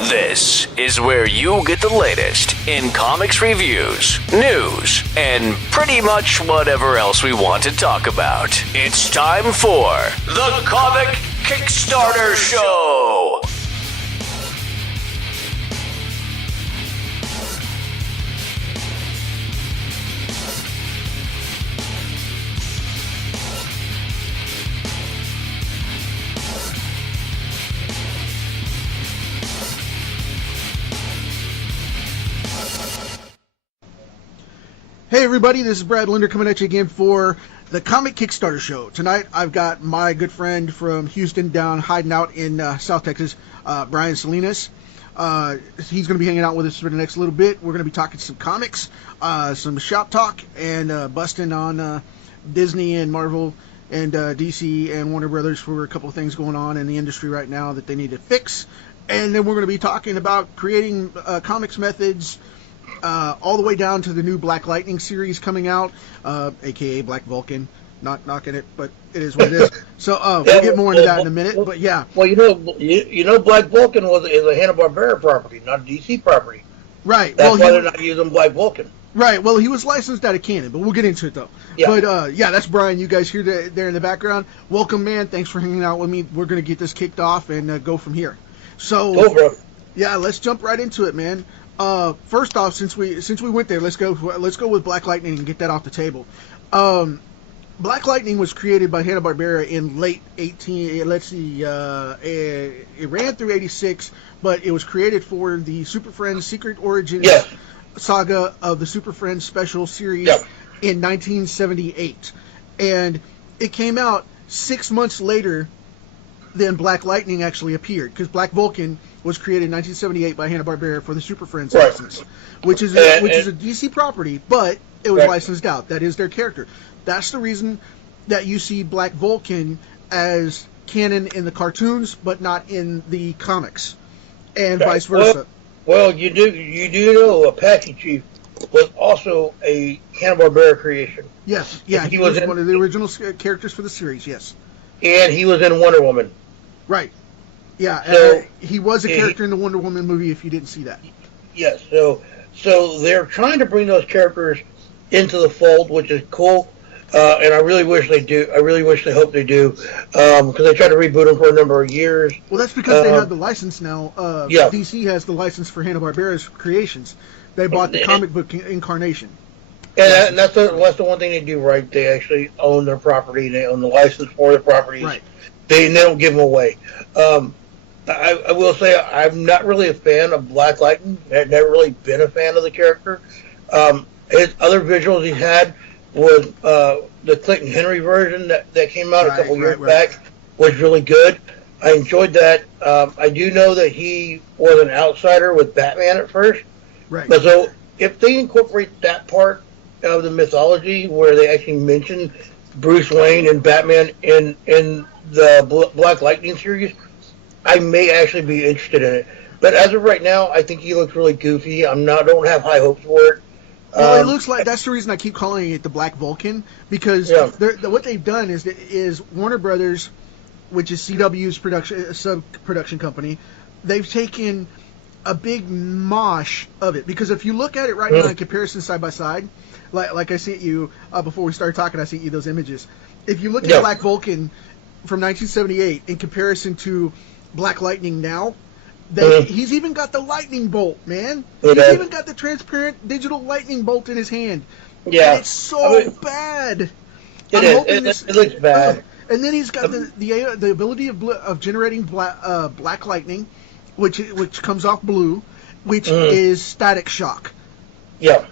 This is where you get the latest in comics reviews, news, and pretty much whatever else we want to talk about. It's time for the Comic Kickstarter Show. Hey everybody, this is Brad Linder coming at you again for the Comic Kickstarter Show. Tonight I've got my good friend from Houston down hiding out in South Texas, Brian Salinas. He's going to be hanging out with us for the next little bit. We're going to be talking some comics, some shop talk, and busting on Disney and Marvel and DC and Warner Brothers for a couple of things going on in the industry right now that they need to fix. And then we're going to be talking about creating comics methods, all the way down to the new Black Lightning series coming out, aka Black Vulcan. Not knocking it, but it is what it is. So we'll get more into that in a minute. But yeah. Well, you know, Black Vulcan is a Hanna-Barbera property, not a DC property. Right. That's why they're not using Black Vulcan. Right. Well, he was licensed out of Canon, but we'll get into it though. Yeah. But yeah, that's Brian. You guys hear there in the background. Welcome, man. Thanks for hanging out with me. We're gonna get this kicked off and go from here. So. Go, bro. Yeah, let's jump right into it, man. First off, since we went there, let's go with Black Lightning and get that off the table. Black Lightning was created by Hanna-Barbera in late 18. Let's see, it ran through 86, but it was created for the Super Friends Secret Origins saga of the Super Friends Special Series in 1978, and it came out 6 months later than Black Lightning actually appeared, because Black Vulcan was created in 1978 by Hanna-Barbera for the Super Friends license, which is a DC property, but it was licensed out. That is their character. That's the reason that you see Black Vulcan as canon in the cartoons, but not in the comics, and vice versa. Well, you do know Apache Chief was also a Hanna-Barbera creation. Yes, yeah, he was one of the original characters for the series. Yes, and he was in Wonder Woman. Right. Yeah, he was a character in the Wonder Woman movie, if you didn't see that. Yes, so they're trying to bring those characters into the fold, which is cool, and I really wish they do. I really wish they hope they do, because they tried to reboot them for a number of years. Well, that's because they have the license now. DC has the license for Hanna-Barbera's creations. They bought the comic book incarnation. And that's the one thing they do right. They actually own their property. They own the license for the properties. Right. They don't give them away. I will say I'm not really a fan of Black Lightning. I've never really been a fan of the character. His other visuals he had was the Clinton Henry version that came out a couple years back was really good. I enjoyed that. I do know that he was an outsider with Batman at first. Right. But so if they incorporate that part of the mythology where they actually mention Bruce Wayne and Batman in the Black Lightning series, I may actually be interested in it. But as of right now, I think he looks really goofy. don't have high hopes for it. Well, it looks like that's the reason I keep calling it the Black Vulcan, because what they've done is Warner Brothers, which is CW's sub-production company, they've taken a big mosh of it. Because if you look at it right now in comparison side by side, like I sent you before we started talking, I sent you those images. If you look at Black Vulcan from 1978 in comparison to Black Lightning now, he's even got the lightning bolt, man. He's even got the transparent digital lightning bolt in his hand. Yeah, and it's so bad. It looks bad. And then he's got the ability of generating black lightning, which comes off blue, which is static shock. Yeah.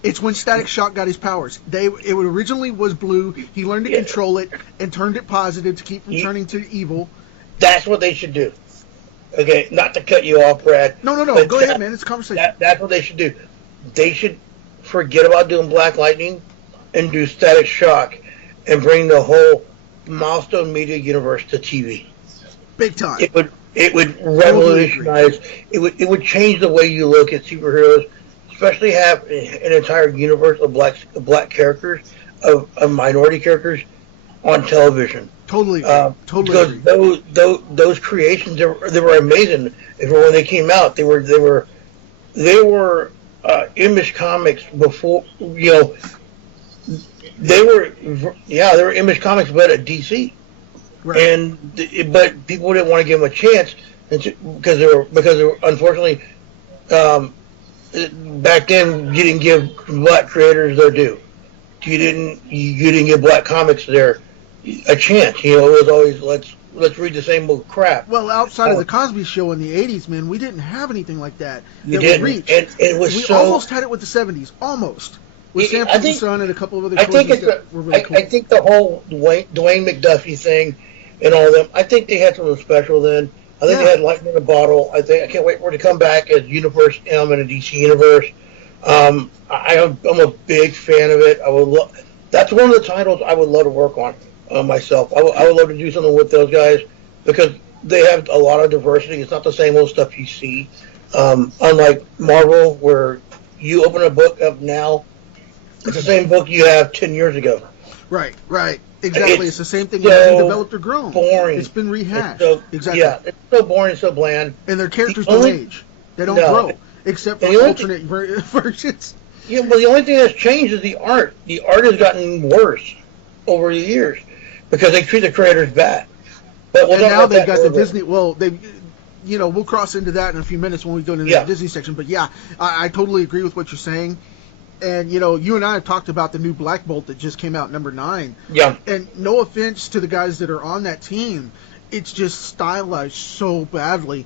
It's when Static Shock got his powers. It originally was blue. He learned to control it and turned it positive to keep from turning to evil. That's what they should do. Okay, not to cut you off, Brad. No. Go ahead, man. It's a conversation. That's what they should do. They should forget about doing Black Lightning and do Static Shock and bring the whole Milestone Media universe to TV. Big time. It would revolutionize. It would change the way you look at superheroes. Especially have an entire universe of black characters, of minority characters on television. Totally, because those creations they were amazing. When they came out, they were Image Comics before, they were Image Comics, but at DC, right. But people didn't want to give them a chance because they were unfortunately back then you didn't give black creators their due. You didn't give black comics a chance. It was always let's read the same old crap. Well, outside of the Cosby Show in the '80s, man, we didn't have anything like that. You didn't, and it was we almost had it with the '70s, almost with Sanford and Son and a couple of other. I think were really cool. I think the whole Dwayne McDuffie thing and all of them. I think they had something special then. I think they had lightning in a bottle. I can't wait for it to come back as Universe M in a DC universe. I'm a big fan of it. That's one of the titles I would love to work on myself. I would love to do something with those guys because they have a lot of diversity. It's not the same old stuff you see. Unlike Marvel, where you open a book up now, it's the same book you have 10 years ago. Right. Exactly. It's the same thing that been developed or grown. Boring. It's been rehashed. Exactly. Yeah, it's so boring, so bland. And their characters don't age. They don't grow. Except for alternate versions. Yeah, but the only thing that's changed is the art. The art has gotten worse over the years because they treat the creators bad. But now they've got the Disney. Well, we'll cross into that in a few minutes when we go into the Disney section. But yeah, I totally agree with what you're saying. And you and I have talked about the new Black Bolt that just came out, number 9. Yeah. And no offense to the guys that are on that team, it's just stylized so badly.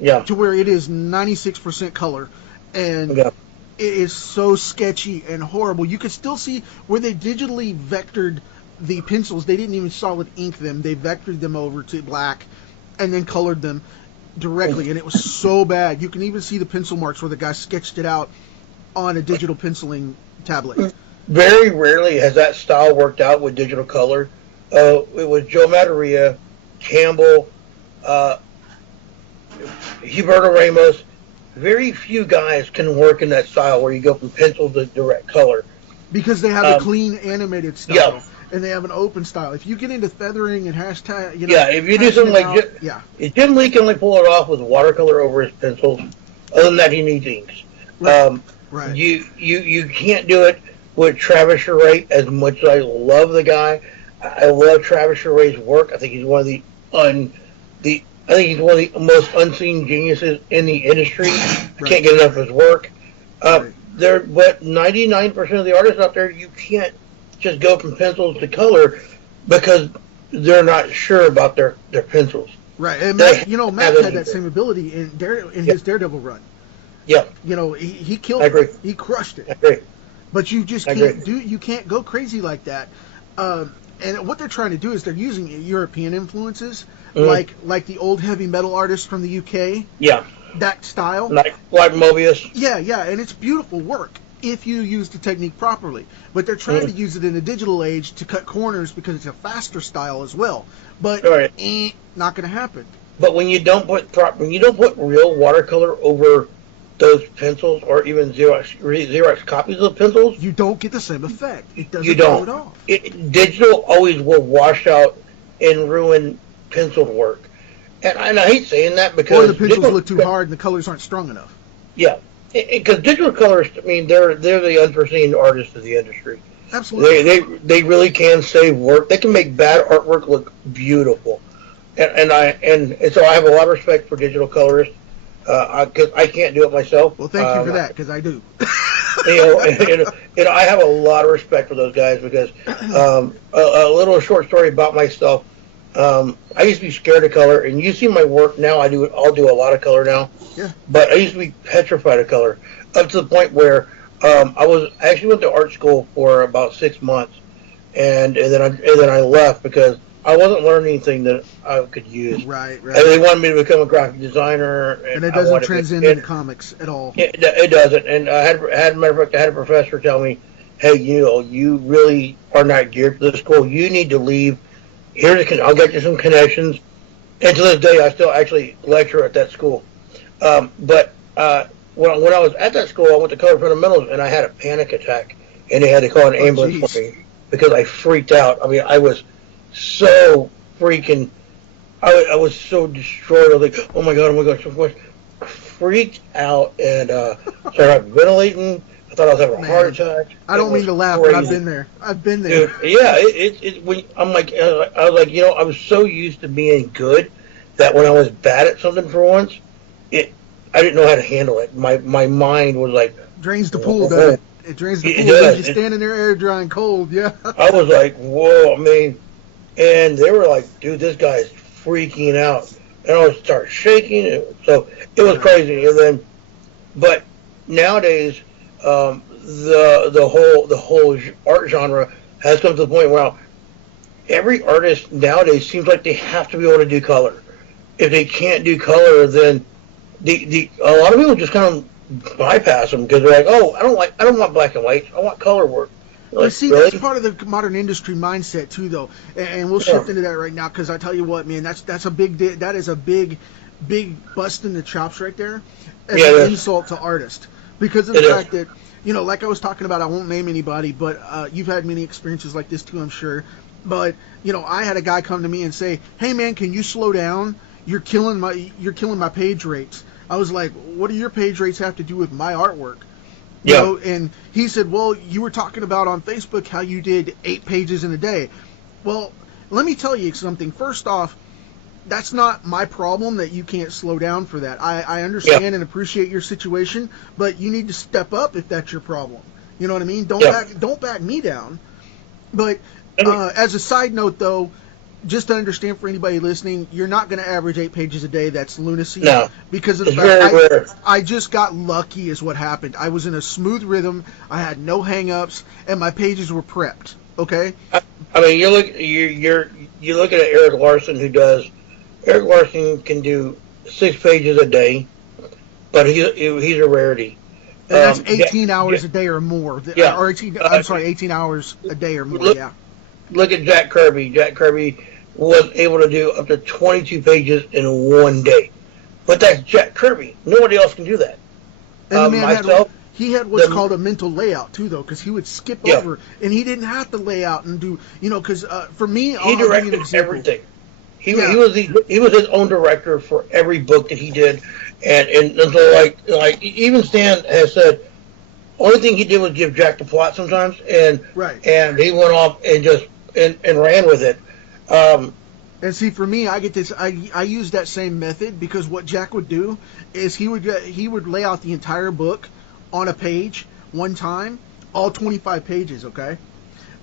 Yeah. To where it is 96% color, and it is so sketchy and horrible. You could still see where they digitally vectored the pencils. They didn't even solid ink them. They vectored them over to black, and then colored them directly. And it was so bad. You can even see the pencil marks where the guy sketched it out on a digital penciling tablet. Very rarely has that style worked out with digital color. It was Joe Madureira, Campbell, Huberto Ramos. Very few guys can work in that style where you go from pencil to direct color. Because they have a clean animated style. Yeah. And they have an open style. If you get into feathering and hashtag, if you do something like Jim Lee can only pull it off with watercolor over his pencils. Other than that, he needs inks. Right. You can't do it with Travis Charest as much as I love the guy. I love Travis Charest's work. I think he's one of the most unseen geniuses in the industry. I can't get enough of his work. But 99% of the artists out there, you can't just go from pencils to color because they're not sure about their pencils. Right, and Matt had that same ability in his Daredevil run. Yeah. He killed it. He crushed it. I agree. But you just you can't go crazy like that. And what they're trying to do is they're using European influences, like the old heavy metal artists from the UK. Yeah. That style. Like Mobius. Yeah, and it's beautiful work if you use the technique properly. But they're trying to use it in the digital age to cut corners because it's a faster style as well. But not going to happen. But when you don't put real watercolor over those pencils, or even Xerox copies of the pencils, you don't get the same effect. It doesn't go at all. Digital always will wash out and ruin penciled work, and I hate saying that because the pencils look too hard and the colors aren't strong enough. Yeah, because digital colorists, they're the unforeseen artists of the industry. Absolutely, they really can save work. They can make bad artwork look beautiful, and so I have a lot of respect for digital colorists. Because I can't do it myself. Well, thank you for that, because I do. I have a lot of respect for those guys because a little short story about myself. I used to be scared of color, and you see my work now. I'll do a lot of color now. Yeah. But I used to be petrified of color, up to the point where I actually went to art school for about 6 months, and then I left because I wasn't learning anything that I could use. Right. And they wanted me to become a graphic designer. And it doesn't transcend into comics at all. It doesn't. And I had a professor tell me, hey, you really are not geared for this school. You need to leave. I'll get you some connections. And to this day, I still actually lecture at that school. But when I was at that school, I went to color fundamentals, and I had a panic attack. And they had to call an ambulance for me because I freaked out. I was so freaking, I was so destroyed. I was like, oh my god, so much. Freaked out and started ventilating. I thought I was having a heart attack. I don't mean to laugh, but I've been there. Dude, yeah, I'm like, I was like, I was so used to being good that when I was bad at something for once, I didn't know how to handle it. My mind was like, drains the pool, doesn't it? It drains the pool. You're standing there air dry and cold, yeah. I was like, whoa, and they were like, dude, this guy's freaking out. And I would start shaking. So it was crazy. And then, but nowadays, the whole art genre has come to the point where every artist nowadays seems like they have to be able to do color. If they can't do color, then a lot of people just kind of bypass them because they're like, oh, I don't want black and white. I want color work. Well, see, really? That's part of the modern industry mindset too, though, and we'll shift into that right now because I tell you what, man, that is a big bust in the chops right there, as an insult to artists because of the fact that like I was talking about, I won't name anybody, but you've had many experiences like this too, I'm sure. But I had a guy come to me and say, "Hey, man, can you slow down? You're killing my page rates." I was like, "What do your page rates have to do with my artwork?" You know, and he said, well, you were talking about on Facebook how you did 8 pages in a day. Well, let me tell you something. First off, that's not my problem that you can't slow down for that. I understand and appreciate your situation, but you need to step up if that's your problem. You know what I mean? Don't back me down. But as a side note, though, just to understand for anybody listening, you're not going to average 8 pages a day. That's lunacy. No. Because of the fact I just got lucky is what happened. I was in a smooth rhythm. I had no hang-ups, and my pages were prepped. Okay? I mean, you look at Eric Larson Eric Larson can do 6 pages a day, but he's a rarity. And that's 18 hours a day or more. Yeah. Or 18 hours a day or more, Look at Jack Kirby. Jack Kirby was able to do up to 22 pages in one day. But that's Jack Kirby. Nobody else can do that. And the man had what's called a mental layout, too, though, because he would skip over, and he didn't have to lay out and do, because for me, he directed everything. He was his own director for every book that he did. And so, like even Stan has said, only thing he did was give Jack the plot sometimes, and he went off and just and ran with it. And see, for me, I get this. I use that same method because what Jack would do is he would lay out the entire book on a page one time, all 25 pages, okay,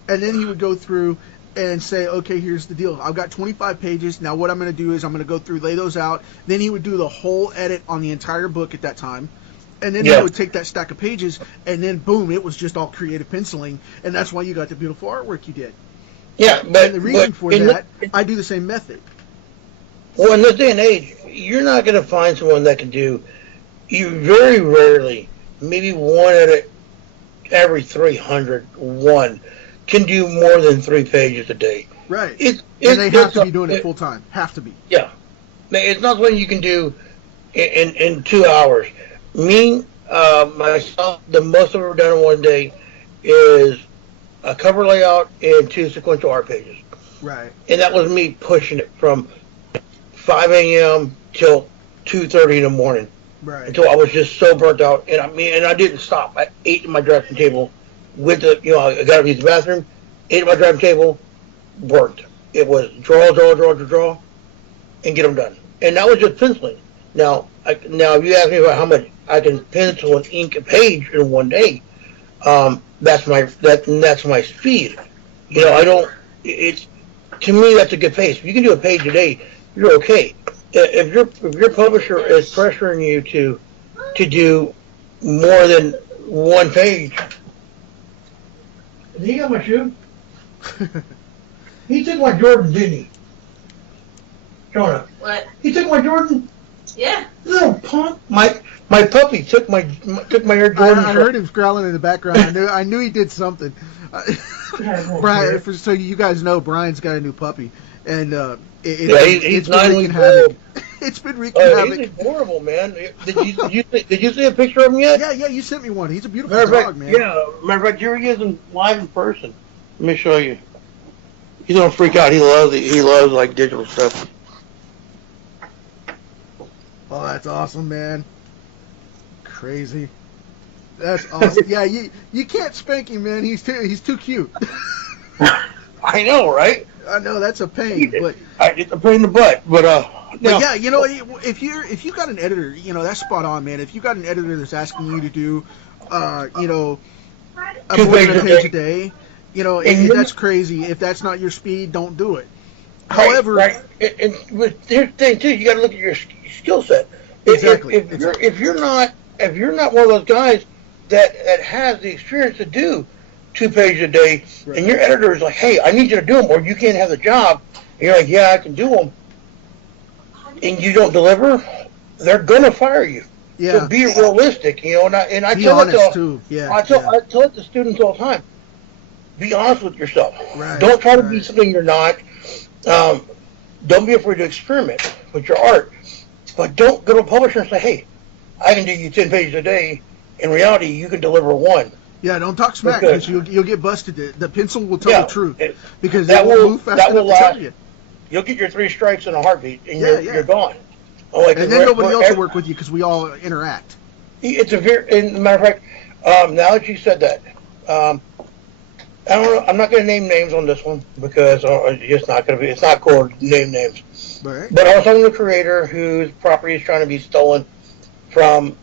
and then he would go through and say, okay, here's the deal. I've got 25 pages. Now what I'm going to do is I'm going to go through, lay those out. Then he would do the whole edit on the entire book at that time. And then he would take that stack of pages, and then boom, it was just all creative penciling, and that's why you got the beautiful artwork you did. Yeah, but and the reason for that, I do the same method. Well, in this day and age, you're not going to find someone that can do. You very rarely, maybe one out of every 300, one can do more than 3 pages a day. Right. And they have to be doing it full time. Have to be. Yeah. It's not something you can do in 2 hours. Me, myself, the most I've ever done in one day is a cover layout and 2 sequential art pages. Right. And that was me pushing it from 5 a.m. till 2:30 in the morning. Right. Until I was just so burnt out. And I didn't stop. I ate at my dressing table with the, I got to use the bathroom, ate at my dressing table, worked. It was draw, and get them done. And that was just penciling. Now, if you ask me about how much I can pencil and ink a page in one day, that's my speed. To me, that's a good pace. If you can do a page a day, you're okay. If your publisher is pressuring you to do more than one page, he got my shoe. He took my Jordan, didn't he? Jonah. What? He took my Jordan. Yeah. Little punk. My puppy took my Air Jordan. I heard him growling in the background. I knew he did something. Brian, so you guys know, Brian's got a new puppy, and it's been wreaking havoc. It's been wreaking havoc. He's adorable, man. Did you see a picture of him yet? Yeah, you sent me one. He's a beautiful dog, man. Yeah, matter of fact, here he is live in person. Let me show you. He's gonna freak out. He loves it. He loves like digital stuff. Oh, that's awesome, man. Crazy. That's awesome. Yeah, you can't spank him, man. He's too cute. I know, right? I know that's a pain, but it's a pain in the butt. But yeah, you know, if you got an editor, you know, that's spot on, man. If you got an editor that's asking you to do, you know, a more than a page a day, you know, if that's crazy. If that's not your speed, don't do it. However, right. And here's the thing too, you got to look at your skill set. Exactly. If you're not one of those guys that has the experience to do 2 pages a day, right, and your editor is like, hey, I need you to do them, or you can't have the job, and you're like, yeah, I can do them, and you don't deliver, they're gonna fire you. Yeah. So be realistic, you know. And I be tell honest it to too. Yeah. I tell it to students all the time. Be honest with yourself. Right. Don't try to be something you're not. Don't be afraid to experiment with your art, but don't go to a publisher and say, hey, I can do you 10 pages a day. In reality, you can deliver 1. Yeah, don't talk smack because you'll get busted. The pencil will tell the truth because that will move faster that will last. You. You'll get your 3 strikes in a heartbeat, and you're gone. Like, and then nobody else will work with you because we all interact. It's a very, as a matter of fact, now that you said that, I don't know. I'm not going to name names on this one because it's not going to be. It's not cool to name names. Right. But I was talking to a creator whose property is trying to be stolen from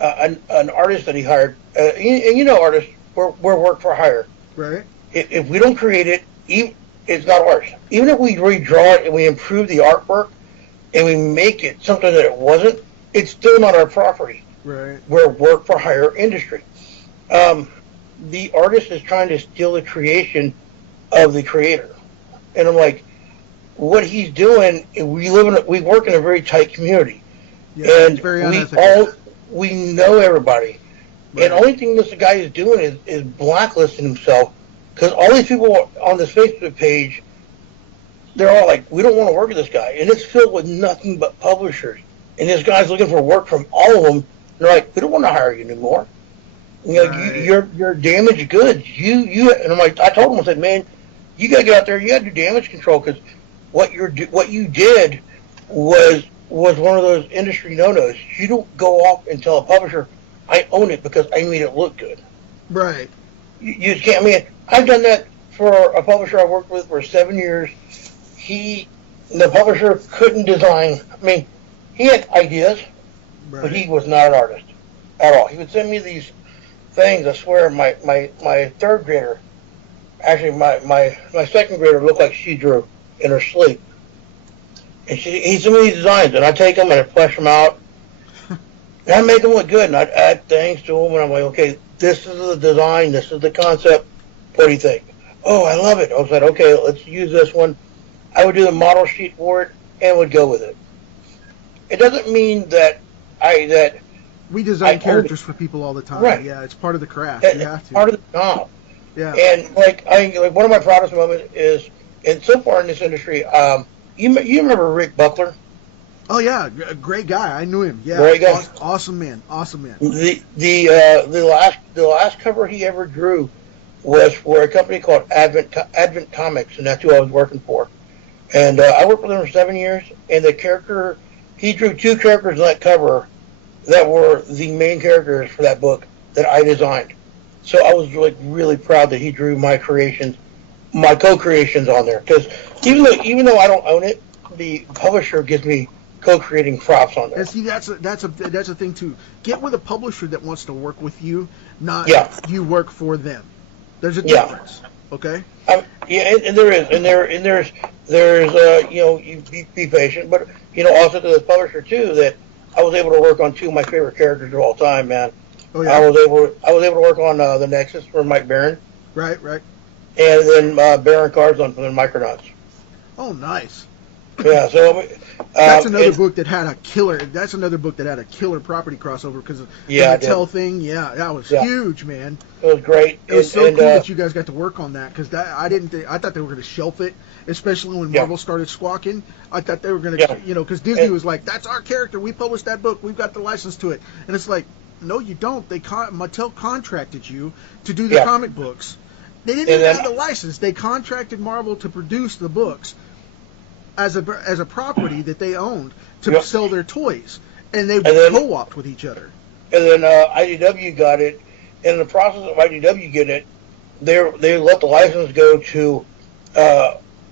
an artist that he hired. And you know, artists, we're work for hire. Right. If we don't create it, it's not ours. Even if we redraw it and we improve the artwork and we make it something that it wasn't, it's still not our property. Right. We're work for hire industry. The artist is trying to steal the creation of the creator, and I'm like, what he's doing. We work in a very tight community, and we know everybody. Right. And the only thing this guy is doing is blacklisting himself, because all these people on this Facebook page, they're all like, we don't want to work with this guy, and it's filled with nothing but publishers, and this guy's looking for work from all of them. They're like, we don't want to hire you anymore. You know, right. You're damaged goods. You and I'm like, I told him, I said, man, you gotta get out there. You gotta do damage control, because what you did was one of those industry no-nos. You don't go off and tell a publisher, I own it because I made it look good. Right. You just can't. I mean, I've done that for a publisher I worked with for 7 years. The publisher couldn't design. I mean, he had ideas, right, but he was not an artist at all. He would send me these things. I swear, my third grader, actually my second grader, looked like she drew in her sleep. And he sent me these designs, and I take them and I flesh them out, and I make them look good, and I'd add things to them, and I'm like, okay, this is the design, this is the concept. What do you think? Oh, I love it. I was like, okay, let's use this one. I would do the model sheet for it and would go with it. It doesn't mean that we design characters for people all the time. Right. Yeah, it's part of the craft. You have to. Part of the job. Yeah. And like one of my proudest moments is, and so far in this industry, you remember Rick Buckler? Oh yeah, great guy. I knew him. Yeah. Great guy. Awesome man. Awesome man. The last cover he ever drew was for a company called Advent Comics, and that's who I was working for. And I worked with him for 7 years, and he drew 2 characters on that cover that were the main characters for that book that I designed. So I was really proud that he drew my creations, my co-creations on there. Because even though I don't own it, the publisher gives me co-creating props on there. And see, that's a thing too. Get with a publisher that wants to work with you, not you work for them. There's a difference. Okay. And there's you be patient, but also to the publisher too, that I was able to work on 2 of my favorite characters of all time, man. Oh yeah. I was able to work on the Nexus for Mike Barron. Right. And then Baron Carzon for the Micronauts. Oh, nice. Yeah, so that's another book that had a killer. That's another book that had a killer property crossover because of the Mattel thing. Yeah, that was huge, man. It was great. It was so cool that you guys got to work on that because I thought they were going to shelf it, especially when Marvel started squawking. I thought they were going to, because Disney was like, "That's our character. We published that book. We've got the license to it." And it's like, no, you don't. Mattel contracted you to do the comic books. They didn't even have the license. They contracted Marvel to produce the books as a property that they owned to sell their toys, and they co-opted with each other. And then IDW got it. In the process of IDW getting it, they let the license go to.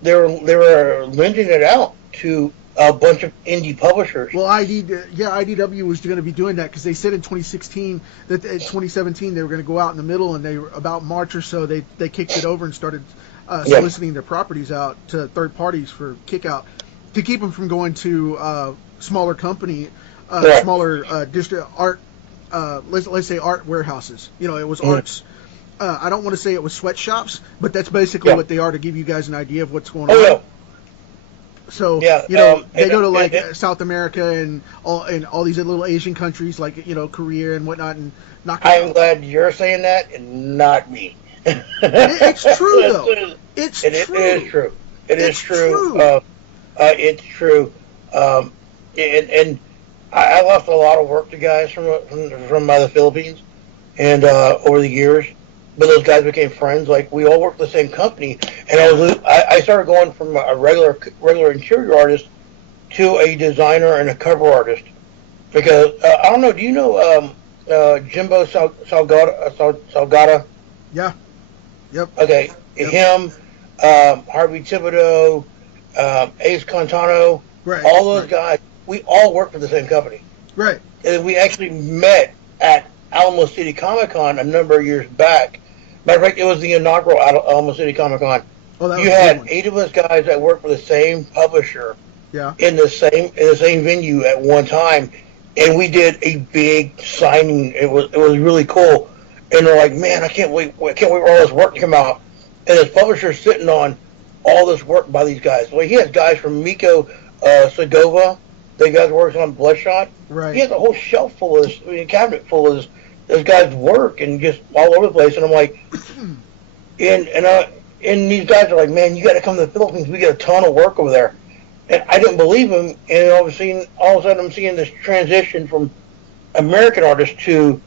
They were lending it out to a bunch of indie publishers. Well, IDW was going to be doing that because they said in 2017 they were going to go out in the middle, and about March or so they kicked it over and started soliciting their properties out to third parties for kick out to keep them from going to smaller company, smaller district art. Let's say art warehouses. It was arts. I don't want to say it was sweatshops, but that's basically what they are to give you guys an idea of what's going on. Yeah. So they go to like South America and all these little Asian countries like Korea and whatnot and knock. I'm glad you're saying that and not me. It's true though. It's true. It is true. It's true. It's true. And I lost a lot of work to guys from the Philippines, and over the years. But those guys became friends. Like, we all worked the same company, and I started going from a regular interior artist to a designer and a cover artist. Because I don't know, do you know Jimbo Salgado? Yeah. Yep. Okay. Yep. Him, Harvey Thibodeau, Ace Cantano, all those guys. We all worked for the same company. Right. And we actually met at Alamo City Comic Con a number of years back. Matter of fact, it was the inaugural Alamo City Comic Con. Oh, you had 8 of us guys that worked for the same publisher in the same venue at one time, and we did a big signing. It was really cool. And they're like, man, I can't wait for all this work to come out. And this publisher's sitting on all this work by these guys. Well, he has guys from Miko Segova. The guys working on Bloodshot. Right. He has a whole shelf full of a cabinet full of this guy's work and just all over the place. And I'm like, and these guys are like, man, you got to come to the Philippines. We got a ton of work over there. And I didn't believe him. And all of a sudden I'm seeing this transition from American artists to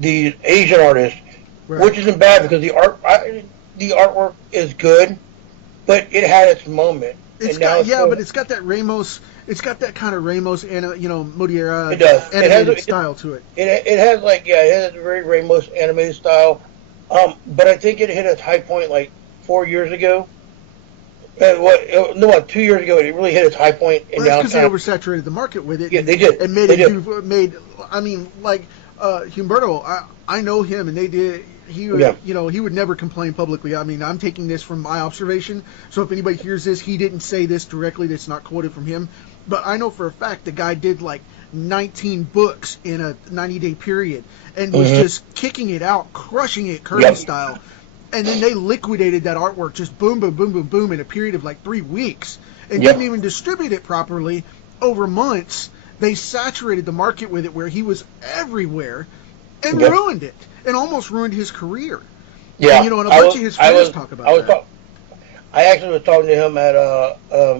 these Asian artists, which isn't bad because the artwork is good, but it had its moment. But it's got that Ramos. It's got that kind of Ramos and Modiera animated style to it. It has a very Ramos animated style. But I think it hit its high point like 4 years ago. 2 years ago it really hit its high point. Well, that's because they oversaturated the market with it. Yeah, they did. And Humberto, I know him, and they did. He would never complain publicly. I mean, I'm taking this from my observation. So if anybody hears this, he didn't say this directly. That's not quoted from him. But I know for a fact the guy did like 19 books in a 90-day period and was just kicking it out, crushing it Kirby style. And then they liquidated that artwork, just boom, boom, boom, boom, boom, in a period of like 3 weeks. And didn't even distribute it properly over months. They saturated the market with it where he was everywhere and ruined it. And almost ruined his career. Yeah, and, and a bunch of his friends talk about that. I actually was talking to him at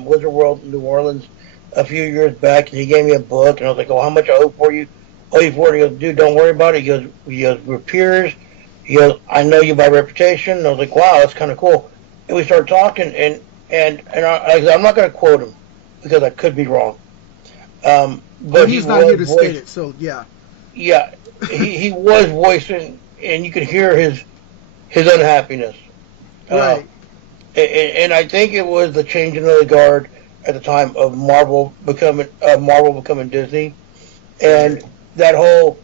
Wizard World in New Orleans a few years back, and he gave me a book, and I was like, "Oh, how much I owe you for it?" He goes, "Dude, don't worry about it." He goes, "We're peers." He goes, "I know you by reputation." And I was like, "Wow, that's kind of cool." And we started talking, and I'm not going to quote him because I could be wrong. But he's not here to state it, so yeah. Yeah. He was voicing, and you could hear his unhappiness. Right. And I think it was the changing of the guard at the time of Marvel becoming Disney, and that whole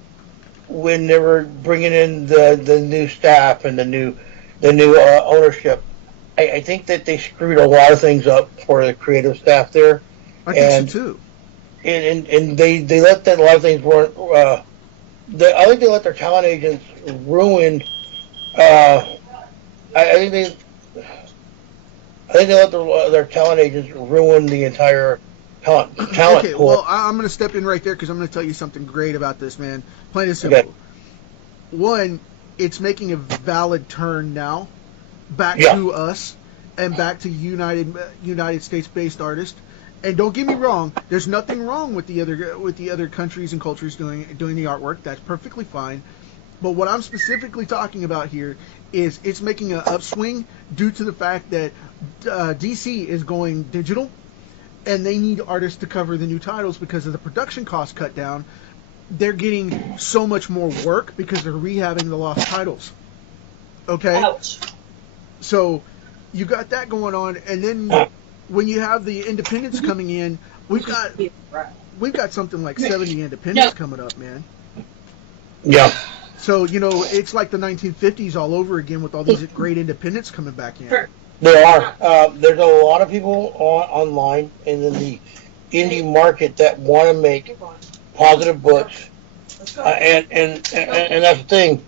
when they were bringing in the new staff and the new ownership. I think that they screwed a lot of things up for the creative staff there. I think so too. And they let that a lot of things weren't. I think they let their talent agents ruin. I think they let their talent agents ruin the entire talent okay, pool. Well, I'm going to step in right there because I'm going to tell you something great about this, man. Plain and simple. Okay. One, it's making a valid turn now back to us and back to United States-based artists. And don't get me wrong, there's nothing wrong with the other countries and cultures doing the artwork. That's perfectly fine. But what I'm specifically talking about here is it's making an upswing due to the fact that DC is going digital, and they need artists to cover the new titles because of the production cost cut down. They're getting so much more work because they're rehabbing the lost titles. Okay? Ouch. So you got that going on, and then when you have the independents coming in, we've got something like 70 independents coming up, man. Yeah. So, it's like the 1950s all over again with all these great independents coming back in. There are. There's a lot of people online and in the indie market that want to make positive books, and that's the thing.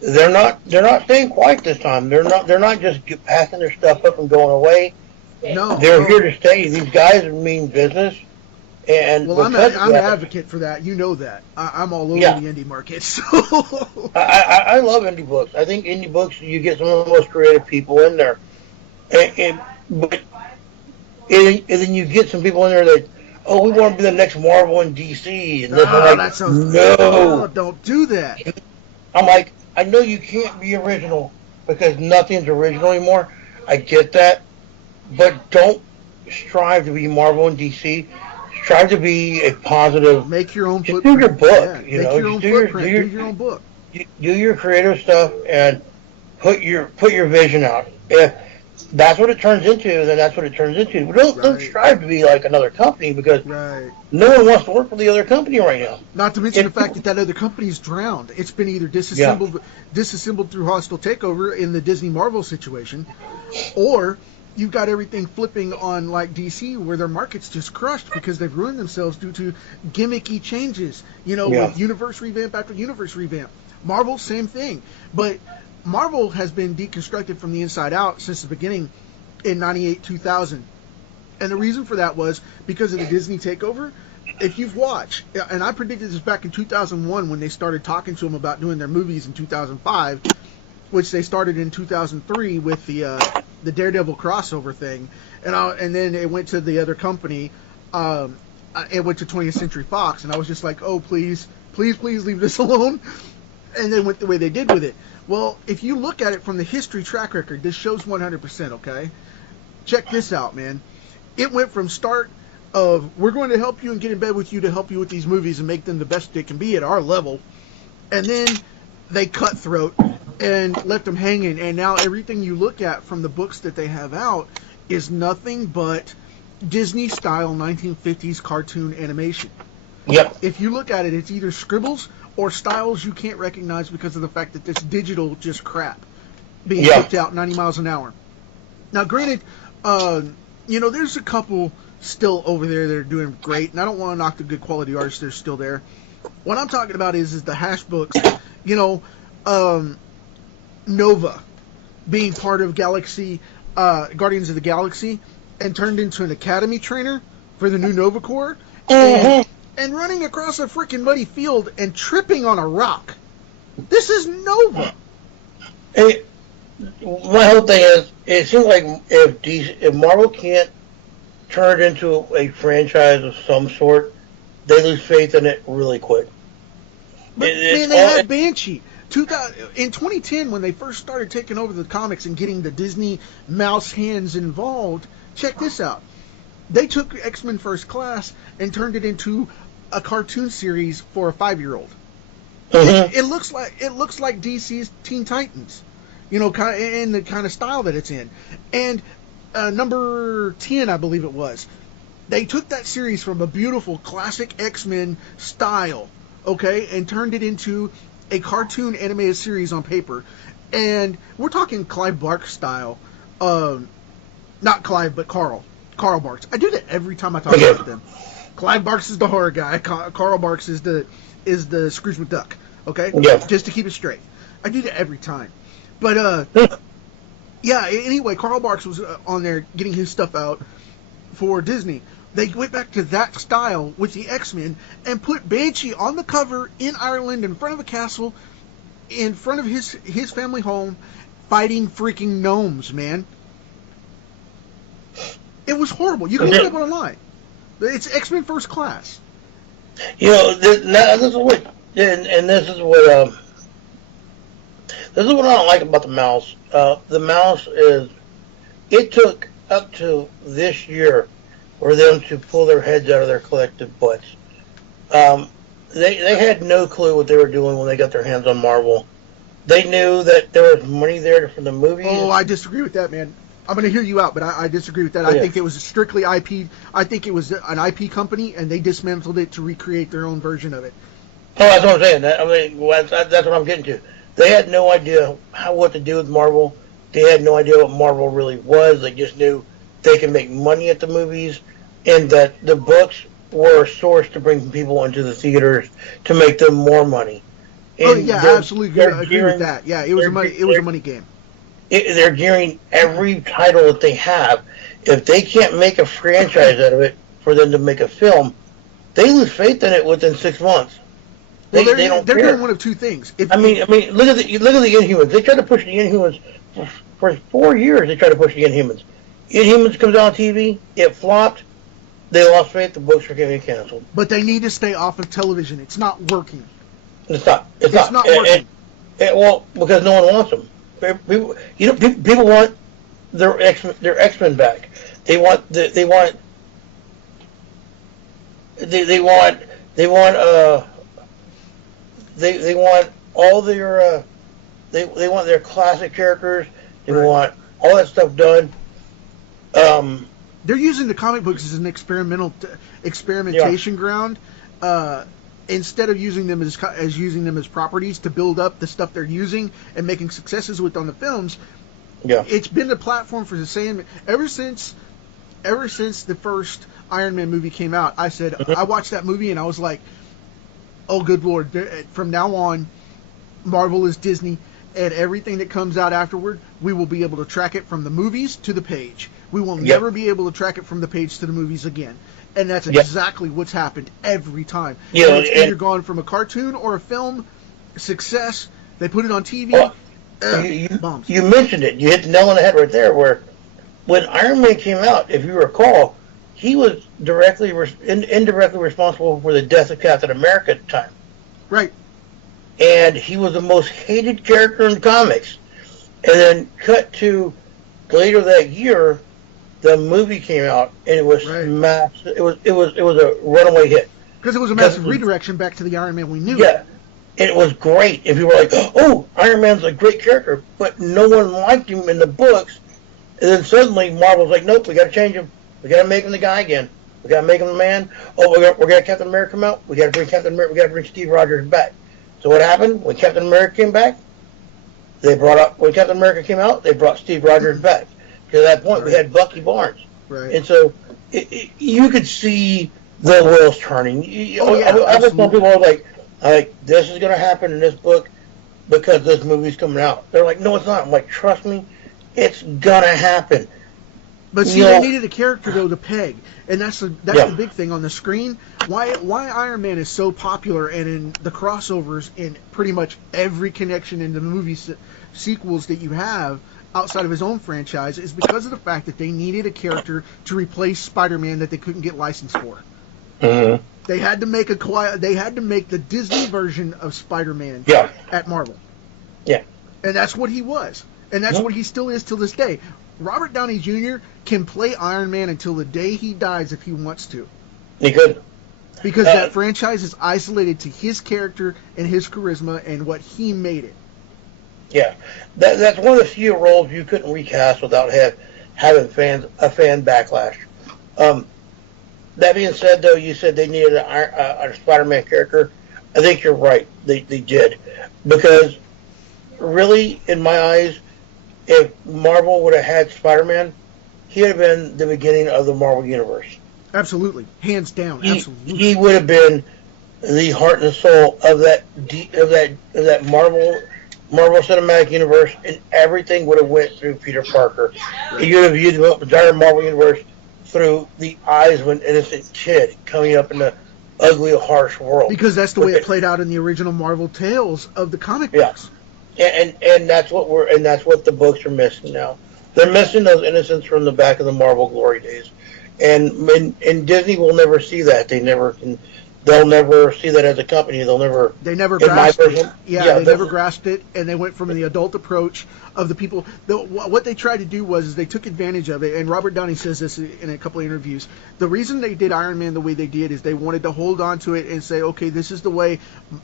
They're not staying quiet this time. They're not just packing their stuff up and going away. No, they're here to stay. These guys mean business. And well, I'm an advocate for that. You know that. I'm all over the indie market. So I love indie books. I think indie books, you get some of the most creative people in there. And then you get some people in there that, we want to be the next Marvel and DC. And that sounds no, don't do that. I'm like, I know you can't be original because nothing's original anymore. I get that. But don't strive to be Marvel and DC. Strive to be a positive. Make your own footprint. Do your book. Yeah. Make your own footprint. Do your own book. Do your creative stuff and put your vision out. If that's what it turns into, then that's what it turns into. But don't strive to be like another company because no one wants to work for the other company right now. Not to mention the fact that other company's drowned. It's been either disassembled through hostile takeover in the Disney Marvel situation, or you've got everything flipping on like DC where their market's just crushed because they've ruined themselves due to gimmicky changes, with universe revamp after universe revamp. Marvel, same thing. But Marvel has been deconstructed from the inside out since the beginning in 98, 2000. And the reason for that was because of the Disney takeover. If you've watched, and I predicted this back in 2001 when they started talking to them about doing their movies in 2005, which they started in 2003 with the Daredevil crossover thing, and then it went to the other company. It went to 20th Century Fox, and I was just like, oh, please leave this alone. And they went the way they did with it. Well, if you look at it from the history track record, this shows 100%, okay? Check this out, man. It went from start of, we're going to help you and get in bed with you to help you with these movies and make them the best they can be at our level. And then they cutthroat and left them hanging. And now everything you look at from the books that they have out is nothing but Disney-style 1950s cartoon animation. Yep. If you look at it, it's either scribbles or styles you can't recognize because of the fact that this digital just crap being shipped out 90 miles an hour. Now, granted, there's a couple still over there that are doing great, and I don't want to knock the good quality artists that are still there. What I'm talking about is the hash books, Nova being part of Galaxy, Guardians of the Galaxy, and turned into an academy trainer for the new Nova Corps. And running across a freaking muddy field and tripping on a rock. This is Nova. My whole thing is, it seems like if Marvel can't turn it into a franchise of some sort, they lose faith in it really quick. But man, they had Banshee. In 2010, when they first started taking over the comics and getting the Disney mouse hands involved, check this out. They took X-Men First Class and turned it into a cartoon series for a 5-year-old. It looks like DC's Teen Titans, kind of in the kind of style that it's in. And number 10, I believe it was. They took that series from a beautiful classic X-Men style, okay, and turned it into a cartoon animated series on paper. And we're talking Clive Barks style. Not Clive, but Carl Barks. I do that every time I talk about them. Clive Barks is the horror guy. Carl Barks is the Scrooge McDuck. Okay, just to keep it straight. I do that every time. But anyway, Carl Barks was on there getting his stuff out for Disney. They went back to that style with the X-Men and put Banshee on the cover in Ireland in front of a castle, in front of his family home, fighting freaking gnomes, man. It was horrible. You can look it up online. It's X-Men First Class. This is what This is what I don't like about the mouse. The mouse is, it took up to this year for them to pull their heads out of their collective butts. They had no clue what they were doing when they got their hands on Marvel. They knew that there was money there for the movies. Oh, I disagree with that, man. I'm going to hear you out, but I disagree with that. I think it was strictly IP. I think it was an IP company, and they dismantled it to recreate their own version of it. Oh, that's what I'm saying. That's what I'm getting to. They had no idea what to do with Marvel. They had no idea what Marvel really was. They just knew they could make money at the movies, and that the books were a source to bring people into the theaters to make them more money. And I absolutely agree with that. Yeah, it was a money game. They're gearing every title that they have. If they can't make a franchise out of it for them to make a film, they lose faith in it within 6 months. They're doing one of two things. Look at the Inhumans. They tried to push the Inhumans for 4 years. They tried to push the Inhumans. Inhumans comes out on TV. It flopped. They lost faith. The books are getting canceled. But they need to stay off of television. It's not working. It's not working. Well, because no one wants them. People want their X-Men back. They want all their they want their classic characters. They want all that stuff done. They're using the comic books as an experimentation ground, instead of using them as properties to build up the stuff they're using and making successes with on the films. Yeah, it's been the platform for the Sandman ever since the first Iron Man movie came out. I said I watched that movie and I was like, oh good Lord! From now on, Marvel is Disney, and everything that comes out afterward, we will be able to track it from the movies to the page. We will never be able to track it from the page to the movies again. And that's exactly what's happened every time. Yeah, it's either gone from a cartoon or a film success. They put it on TV. Bombs. You mentioned it. You hit the nail on the head right there. Where when Iron Man came out, if you recall, he was indirectly responsible for the death of Captain America at the time. Right. And he was the most hated character in comics. And then cut to later that year, the movie came out and it was massive. It was a runaway hit because it was a massive redirection back to the Iron Man we knew. Yeah, and it was great. And people were like, "Oh, Iron Man's a great character," but no one liked him in the books. And then suddenly Marvel's like, "Nope, we got to change him. We got to make him the guy again. We got to make him the man. Oh, we're gonna Captain America come out. We got to bring Captain America. We got to bring Steve Rogers back." So what happened when Captain America came back? When Captain America came out, they brought Steve Rogers back. To that point, we had Bucky Barnes. Right. And so you could see the wheels turning. I was telling people, like, this is going to happen in this book because this movie's coming out. They're like, no, it's not. I'm like, trust me, it's going to happen. But see, they needed a character, though, to peg. And that's the big thing on the screen. Why Iron Man is so popular and in the crossovers in pretty much every connection in the movie sequels that you have outside of his own franchise is because of the fact that they needed a character to replace Spider-Man that they couldn't get licensed for. Mm-hmm. They had to make the Disney version of Spider-Man at Marvel. Yeah. And that's what he was. And that's what he still is till this day. Robert Downey Jr. can play Iron Man until the day he dies if he wants to. He could. Because that franchise is isolated to his character and his charisma and what he made it. Yeah, that's one of the few roles you couldn't recast without having a fan backlash. That being said, though, you said they needed a Spider-Man character. I think you're right. They did. Because really, in my eyes, if Marvel would have had Spider-Man, he'd have been the beginning of the Marvel Universe. Absolutely. Hands down. Absolutely. He would have been the heart and soul of that Marvel Cinematic Universe, and everything would have went through Peter Parker. Right. You would have viewed the entire Marvel Universe through the eyes of an innocent kid coming up in the ugly, harsh world. Because that's the way it played out in the original Marvel tales of the comic books. And that's what the books are missing now. They're missing those innocents from the back of the Marvel glory days, and Disney will never see that. They never can. they'll never see that as a company. They never grasped it. Yeah, they never grasped it, and they went from the adult approach of the people. What they tried to do was they took advantage of it, and Robert Downey says this in a couple of interviews. The reason they did Iron Man the way they did is they wanted to hold on to it and say, okay, this is the way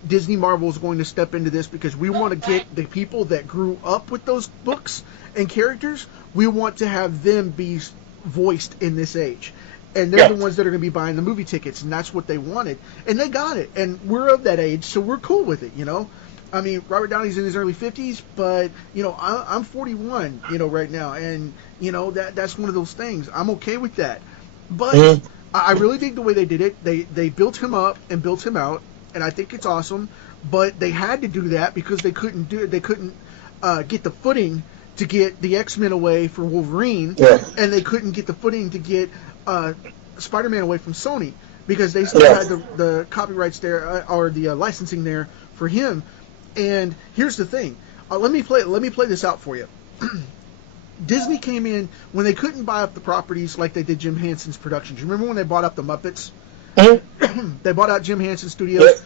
Disney Marvel is going to step into this, because we want to get the people that grew up with those books and characters, we want to have them be voiced in this age. And they're the ones that are going to be buying the movie tickets, and that's what they wanted. And they got it. And we're of that age, so we're cool with it, you know? I mean, Robert Downey's in his early 50s, but, you know, I'm 41, you know, right now. And, you know, that's one of those things. I'm okay with that. But I really think the way they did it, they built him up and built him out, and I think it's awesome. But they had to do that because they couldn't do it. They couldn't get the footing to get the X-Men away for Wolverine, and they couldn't get the footing to get Spider-Man away from Sony, because they still had the copyrights there, or the licensing there for him. And here's the thing. Let me play this out for you. Disney came in when they couldn't buy up the properties like they did Jim Henson's Productions. You remember when they bought up the Muppets? They bought out Jim Henson Studios,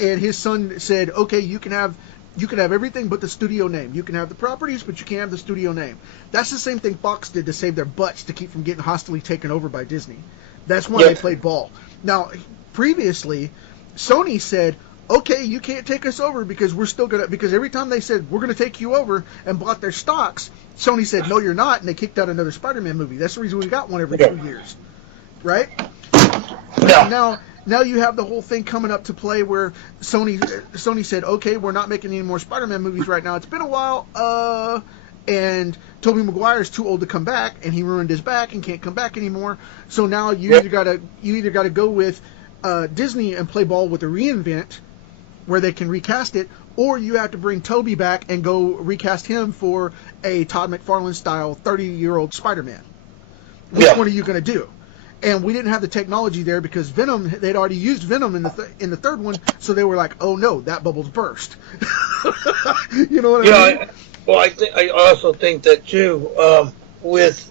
and his son said, okay, you can have everything but the studio name. You can have the properties, but you can't have the studio name. That's the same thing Fox did to save their butts to keep from getting hostily taken over by Disney. That's why they played ball. Now, previously, Sony said, okay, you can't take us over because we're still gonna, because every time they said we're gonna take you over and bought their stocks, Sony said, no, you're not, and they kicked out another Spider-Man movie. That's the reason we got one every 2 years. Right? Now you have the whole thing coming up to play where Sony said, okay, we're not making any more Spider-Man movies right now. It's been a while, and Tobey Maguire's too old to come back, and he ruined his back and can't come back anymore. So now you either gotta go with Disney and play ball with a reinvent, where they can recast it, or you have to bring Tobey back and go recast him for a Todd McFarlane style 30-year-old Spider-Man. Which one are you gonna do? And we didn't have the technology there because Venom, they'd already used Venom in the third one, so they were like, oh no, that bubble's burst. You know what I mean? I also think that too, with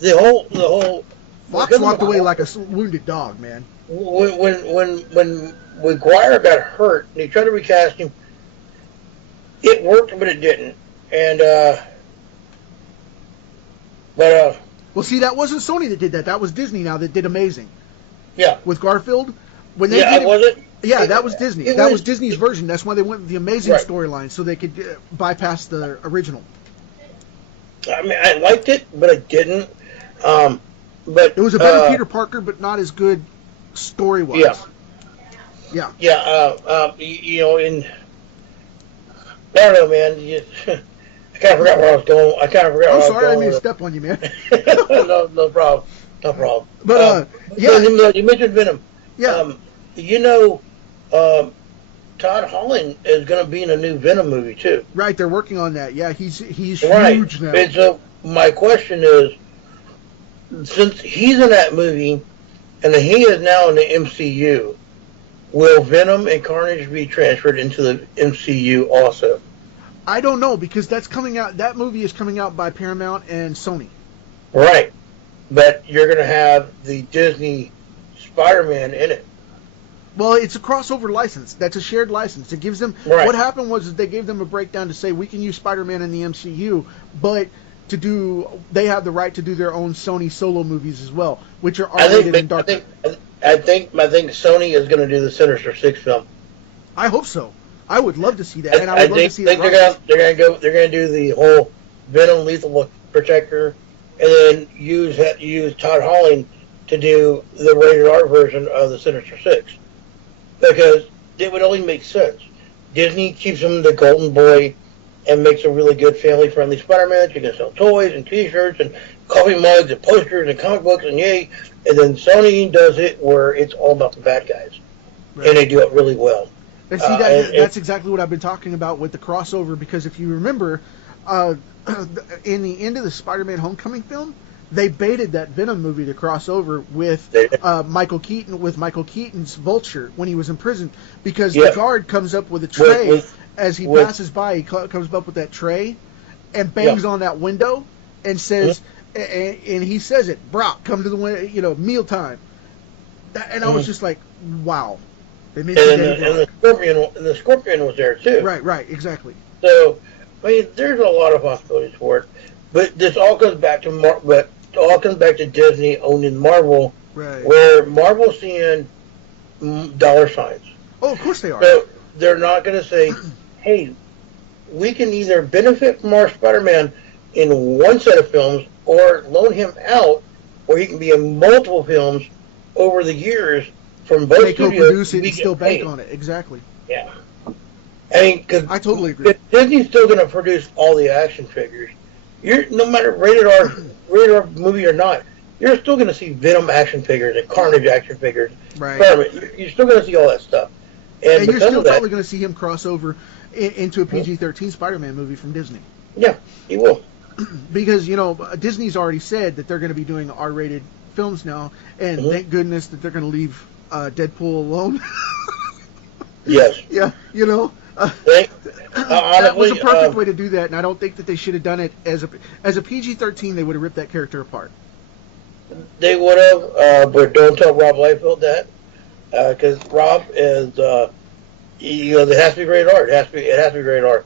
the whole Fox walked away like a wounded dog, man. When Maguire got hurt and he tried to recast him, it worked, but it didn't. And well, see, that wasn't Sony that did that. That was Disney now that did Amazing. Yeah. With Garfield. When they was it? Yeah, that was Disney. That was Disney's version. That's why they went with the Amazing storyline, so they could bypass the original. I mean, I liked it, but I didn't. But it was a better Peter Parker, but not as good story-wise. Yeah. You know, I don't know, man. I kind of forgot where I was going. I'm sorry, I didn't mean to step on you, man. No problem. But you mentioned Venom. Yeah. You know, Todd Holland is going to be in a new Venom movie too. Right, they're working on that. Yeah, he's huge now. And so my question is, since he's in that movie, and he is now in the MCU, will Venom and Carnage be transferred into the MCU also? I don't know, because that's coming out. That movie is coming out by Paramount and Sony. Right, but you're going to have the Disney Spider-Man in it. Well, it's a crossover license. That's a shared license. It gives them. Right. What happened was they gave them a breakdown to say we can use Spider-Man in the MCU, but they have the right to do their own Sony solo movies as well, which are R-rated and darker. I think Sony is going to do the Sinister Six film. I hope so. I would love to see that, and I would love to see that. They're going to do the whole Venom Lethal Protector, and then use Todd Holland to do the rated R version of the Sinister Six, because it would only make sense. Disney keeps him the golden boy and makes a really good family-friendly Spider-Man. You can sell toys and T-shirts and coffee mugs and posters and comic books and yay. And then Sony does it where it's all about the bad guys, and they do it really well. And see, that's exactly what I've been talking about with the crossover, because if you remember, in the end of the Spider-Man Homecoming film, they baited that Venom movie to cross over with Michael Keaton's Vulture when he was in prison, because the guard comes up with a tray as he passes by. He comes up with that tray and bangs on that window and says, and he says it, Brock, come to the window, mealtime. And I was just like, wow. They made and the Scorpion was there too. Right, exactly. So, I mean, there's a lot of possibilities for it, but this all comes back to Disney owning Marvel, right? Where Marvel's seeing dollar signs. Oh, of course they are. So they're not going to say, "Hey, we can either benefit from our Spider-Man in one set of films, or loan him out, where he can be in multiple films over the years from both they studios." Co-produce it and still bank on it. Exactly. Yeah. I mean, because I totally agree. Disney's still going to produce all the action figures. No matter rated R movie or not, you're still going to see Venom action figures and Carnage action figures. Right. You're still going to see all that stuff. And you're still probably going to see him cross over into a PG-13 Spider-Man movie from Disney. Yeah, he will. Because, Disney's already said that they're going to be doing R-rated films now, and thank goodness that they're going to leave Deadpool alone. Yes. Yeah, honestly, that was a perfect way to do that, and I don't think that they should have done it as a PG-13. They would have ripped that character apart. They would have, but don't tell Rob Liefeld that, because Rob is, it has to be rated R. It has to be rated R.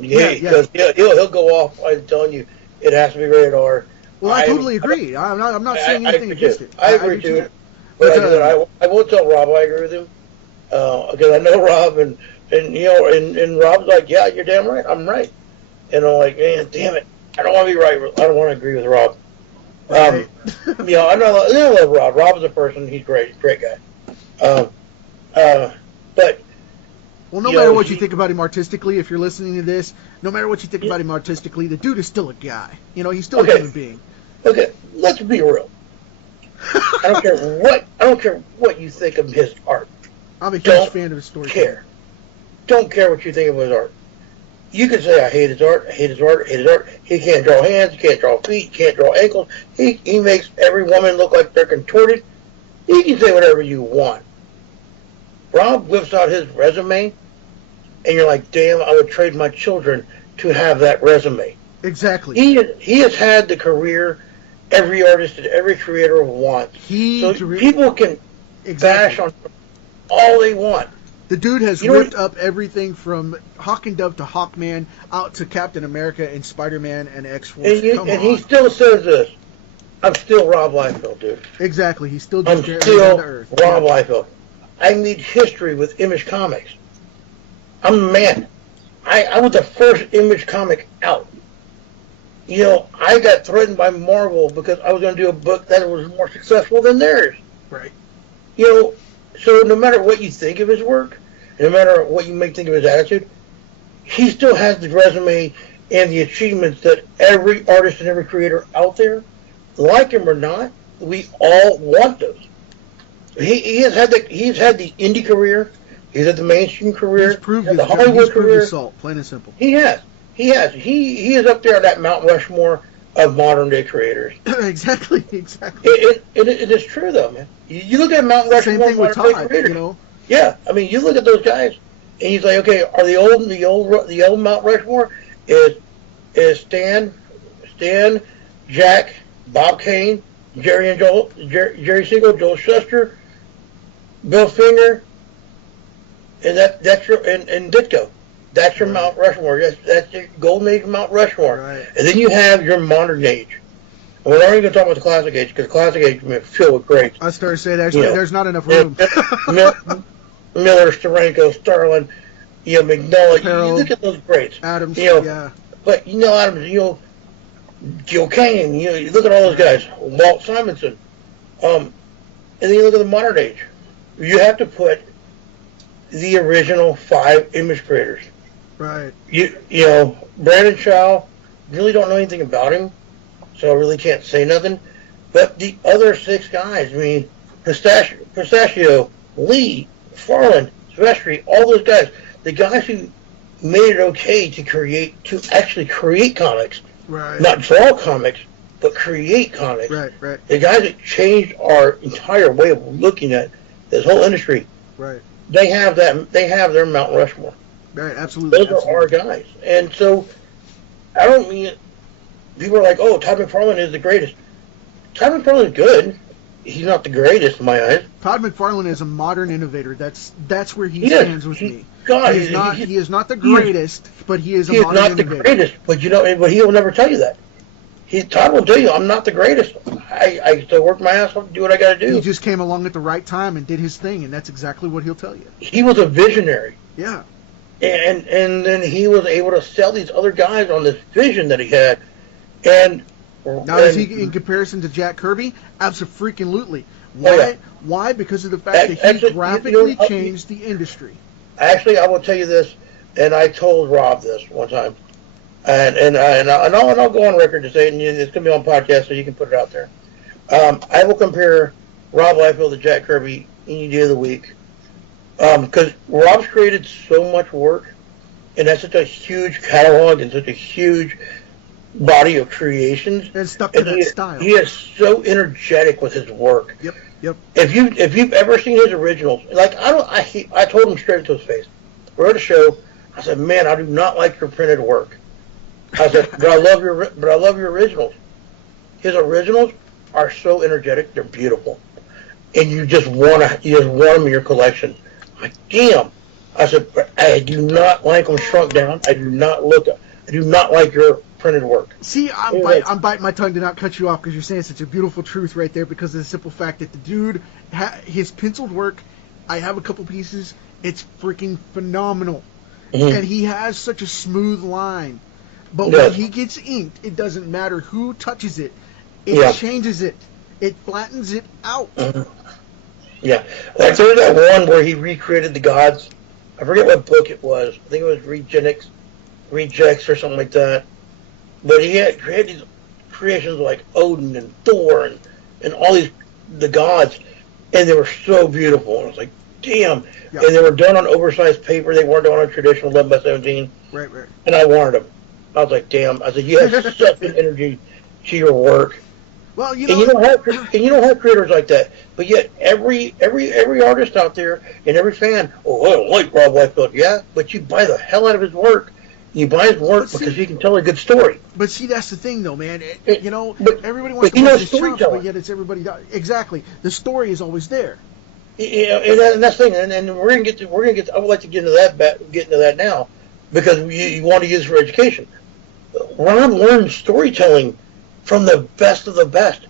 Because he'll go off by telling you it has to be rated R. Well, I totally agree. I'm not saying anything against it. I agree too. But I won't tell Rob I agree with him, because I know Rob, and Rob's like, yeah, you're damn right, I'm right. And I'm like, man, damn it, I don't want to be right. I don't want to agree with Rob. Right. I love Rob. Rob is a person. He's great guy. But well, no matter what you think about him artistically, if you're listening to this, no matter what you think about him artistically, the dude is still a guy. He's still a human being. Okay, let's be real. I don't care what you think of his art. I'm a huge fan of his story. Don't care what you think of his art. You can say, I hate his art, I hate his art, I hate his art. He can't draw hands, he can't draw feet, he can't draw ankles. He makes every woman look like they're contorted. You can say whatever you want. Rob whips out his resume, and you're like, damn, I would trade my children to have that resume. Exactly. He has had the career every artist and every creator wants. People can bash on all they want. The dude has ripped up everything from Hawk and Dove to Hawkman out to Captain America and Spider-Man and X-Force. And he still says this, I'm still Rob Liefeld, dude. Exactly. He's still I'm still Rob Liefeld. I made history with Image Comics. I'm a man. I was the first Image comic out. I got threatened by Marvel because I was going to do a book that was more successful than theirs. Right. So no matter what you think of his work, no matter what you may think of his attitude, he still has the resume and the achievements that every artist and every creator out there, like him or not, we all want those. He's had the indie career, he's had the mainstream career, he's proved the Hollywood career. His salt, plain and simple. He has. He is up there on that Mount Rushmore of modern day creators. Exactly. It is true though, man. You look at Mount Rushmore. Same thing with Todd, creators. Yeah, I mean, you look at those guys, and he's like, okay, are the old Mount Rushmore is Stan, Jack, Bob Kane, Jerry Siegel, Joel Shuster, Bill Finger, and that's your and Ditko. That's your Mount Rushmore. That's your golden age Mount Rushmore. Right. And then you have your modern age. And we're not even going to talk about the classic age, because the classic age is filled with greats. I started to say that there's not enough room. Miller, Steranko, Starlin, McNulty. You look at those greats. Adams, yeah. But Adams, Joe Kane, you look at all those guys. Walt Simonson. And then you look at the modern age. You have to put the original 5 image creators. Right. Brandon Shaw, really don't know anything about him, so I really can't say nothing. But the other 6 guys, I mean, Pistachio, Lee, Farland, Silvestri, all those guys, the guys who made it okay to actually create comics, right? Not draw comics, but create comics. Right. The guys that changed our entire way of looking at this whole industry. Right. They have their Mount Rushmore. Right, absolutely. Those are our guys. And so, I don't mean, people are like, oh, Todd McFarlane is the greatest. Todd McFarlane is good. he's not the greatest in my eyes. Todd McFarlane is a modern innovator. That's where he stands with me. God, he is not the greatest, but he is a modern innovator. He is not the greatest, but he will never tell you that. Todd will tell you, I'm not the greatest. I still work my ass off to do what I got to do. He just came along at the right time and did his thing, and that's exactly what he'll tell you. He was a visionary. Yeah. And then he was able to sell these other guys on this vision that he had. And now, is he in comparison to Jack Kirby? Absolutely. Why? Yeah. Why? Because of the fact that he graphically changed the industry. Actually, I will tell you this, and I told Rob this one time, and I'll go on record to say it, and it's going to be on podcast, so you can put it out there. I will compare Rob Liefeld to Jack Kirby any day of the week, because Rob's created so much work, and that's such a huge catalog and such a huge body of creations. And stuck to that style. He is so energetic with his work. Yep. If you've ever seen his originals, like I told him straight to his face. We're at a show. I said, "Man, I do not like your printed work." I said, "But I love your originals." His originals are so energetic. They're beautiful, and you just want them in your collection. I'm like, damn. I said, "But I do not like them shrunk down. I do not like your printed work." See, I'm biting my tongue to not cut you off because you're saying such a beautiful truth right there, because of the simple fact that the dude, his penciled work, I have a couple pieces, it's freaking phenomenal. Mm-hmm. And he has such a smooth line. But when he gets inked, it doesn't matter who touches it. It changes it. It flattens it out. Mm-hmm. Yeah. Like there's that one where he recreated the gods. I forget what book it was. I think it was Rejects or something like that. But he had created these creations like Odin and Thor and all the gods, and they were so beautiful. And I was like, damn. Yeah. And they were done on oversized paper. They weren't done on traditional 11x17. Right. And I wanted them. I was like, damn. I said, you have such an energy to your work. Well, and you don't have creators like that. But yet every artist out there and every fan, I don't like Rob Liefeld. Yeah, but you buy the hell out of his work. You buy his work because he can tell a good story. But see, that's the thing, though, man. Everybody wants to watch his chops, but yet it's everybody. Exactly, the story is always there. Yeah, and that's the thing. And we're gonna get. I would like to get into that now, because you want to use it for education. Rob learned storytelling from the best of the best.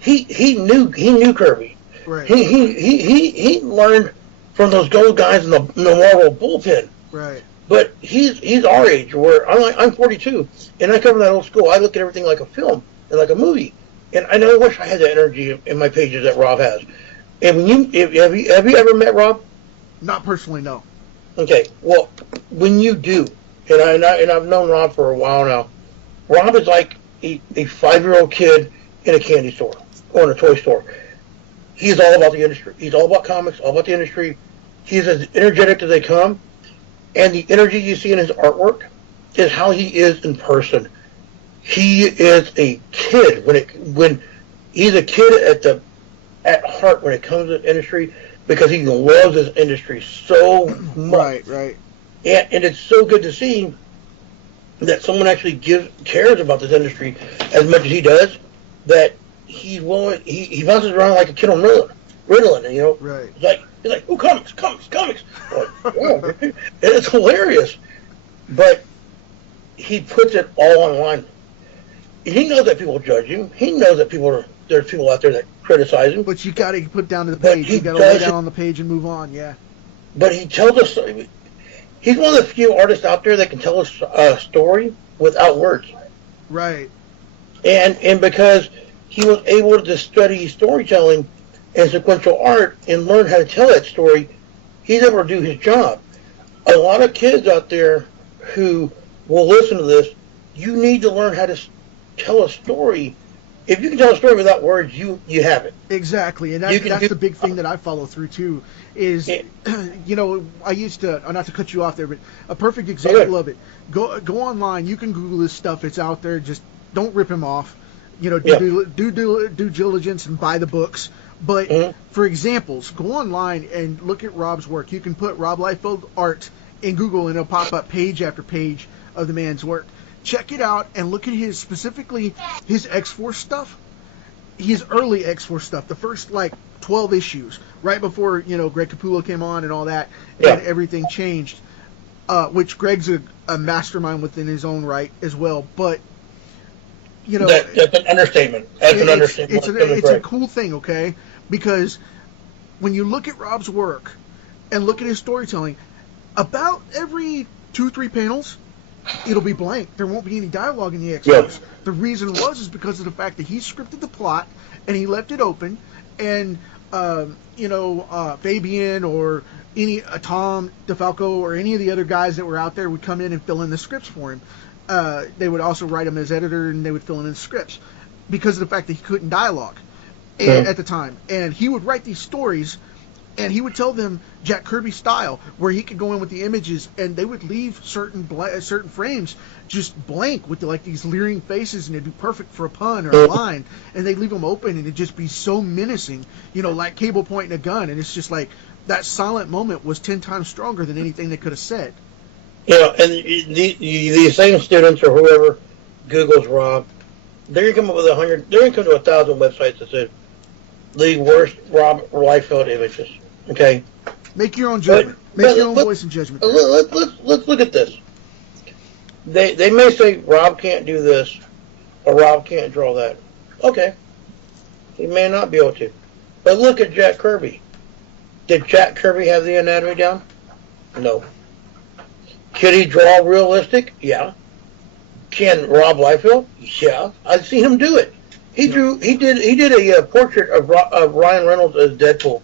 He knew Kirby. Right. He learned from those gold guys in the Marvel bullpen. Right. But he's our age, where I'm 42, and I come from that old school. I look at everything like a film and like a movie, and I know I wish I had the energy in my pages that Rob has. And have you ever met Rob? Not personally, no. Okay, well, when you do, and I've known Rob for a while now, Rob is like a 5-year-old kid in a candy store or in a toy store. He's all about the industry. He's all about comics, all about the industry. He's as energetic as they come. And the energy you see in his artwork is how he is in person. He is a kid when he's a kid at heart when it comes to the industry, because he loves this industry so much. Right. And it's so good to see that someone actually cares about this industry as much as he does. That he's willing. He bounces around like a kid on Ritalin, you know. Right. He's like, oh, comics. Like, oh, it's hilarious. But he puts it all online. He knows that people judge him. He knows that there's people out there that criticize him. But you got to put down to the page. You got to lay down on the page and move on. Yeah. But he tells us. He's one of the few artists out there that can tell us a story without words. Right. And because he was able to study storytelling and sequential art and learn how to tell that story, he's able to do his job. A lot of kids out there who will listen to this, you need to learn how to tell a story. If you can tell a story without words, you have it. Exactly, and that's the big thing that I follow through too. Is I used to, not to cut you off there, but a perfect example of it. Go online. You can Google this stuff. It's out there. Just don't rip him off. Do due diligence and buy the books. But for examples, go online and look at Rob's work. You can put Rob Liefeld art in Google, and it'll pop up page after page of the man's work. Check it out and look at specifically his X-Force stuff. his early X-Force stuff, the first like 12 issues, right before Greg Capullo came on and all that, and everything changed. Which Greg's a mastermind within his own right as well, but that's an understatement. That's an understatement. It's a cool thing, okay? Because when you look at Rob's work and look at his storytelling, about every 2-3 panels, it'll be blank. There won't be any dialogue in the X-Force. Yes. The reason is because of the fact that he scripted the plot and he left it open, and Fabian or Tom DeFalco or any of the other guys that were out there would come in and fill in the scripts for him. They would also write him as editor, and they would fill in the scripts because of the fact that he couldn't dialogue at the time. And he would write these stories, and he would tell them Jack Kirby style, where he could go in with the images, and they would leave certain frames just blank with these leering faces, and it'd be perfect for a pun or a line, and they'd leave them open, and it'd just be so menacing, like Cable pointing a gun, and it's just like that silent moment was 10 times stronger than anything they could have said. And these same students or whoever Googles Rob, they're gonna come up with 100. They're gonna come to 1,000 websites that say the worst Rob Liefeld images. Okay. Make your own judgment. Make your own voice and judgment. Let's look at this. They may say Rob can't do this, or Rob can't draw that. Okay. He may not be able to. But look at Jack Kirby. Did Jack Kirby have the anatomy down? No. Could he draw realistic? Yeah. Can Rob Liefeld? Yeah. I've seen him do it. He did a portrait of Ryan Reynolds as Deadpool.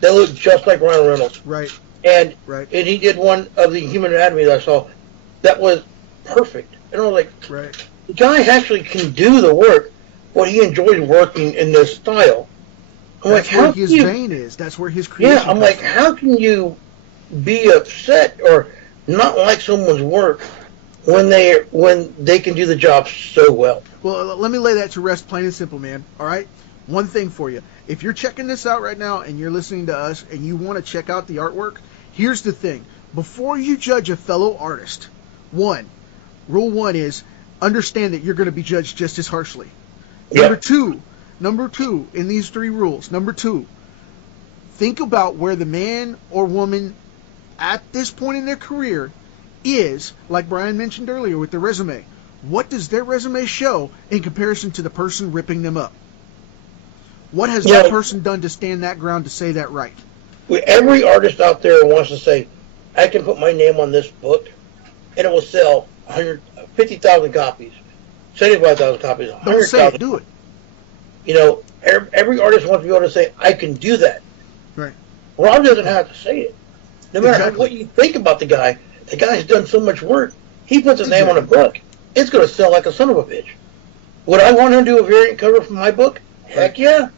That looked just like Ryan Reynolds. Right. And he did one of the Human Anatomy that I saw. That was perfect. And I was like, the guy actually can do the work, but he enjoys working in this style. That's where his vein is. That's where his creation I'm like, how can you be upset or not like someone's work when they can do the job so well? Well, let me lay that to rest, plain and simple, man. All right? One thing for you. If you're checking this out right now and you're listening to us and you want to check out the artwork, here's the thing. Before you judge a fellow artist, rule one is understand that you're going to be judged just as harshly. Number two, in these 3 rules, number 2, think about where the man or woman at this point in their career is, like Brian mentioned earlier with the resume. What does their resume show in comparison to the person ripping them up? What has that person done to stand that ground to say that right? Every artist out there wants to say, I can put my name on this book, and it will sell 150,000 copies, 75,000 copies, 100,000. Do it. Every artist wants to be able to say, I can do that. Right. Rob doesn't have to say it. No matter what you think about the guy's done so much work. He puts his name on a book. It's going to sell like a son of a bitch. Would I want him to do a variant cover for my book? Heck yeah.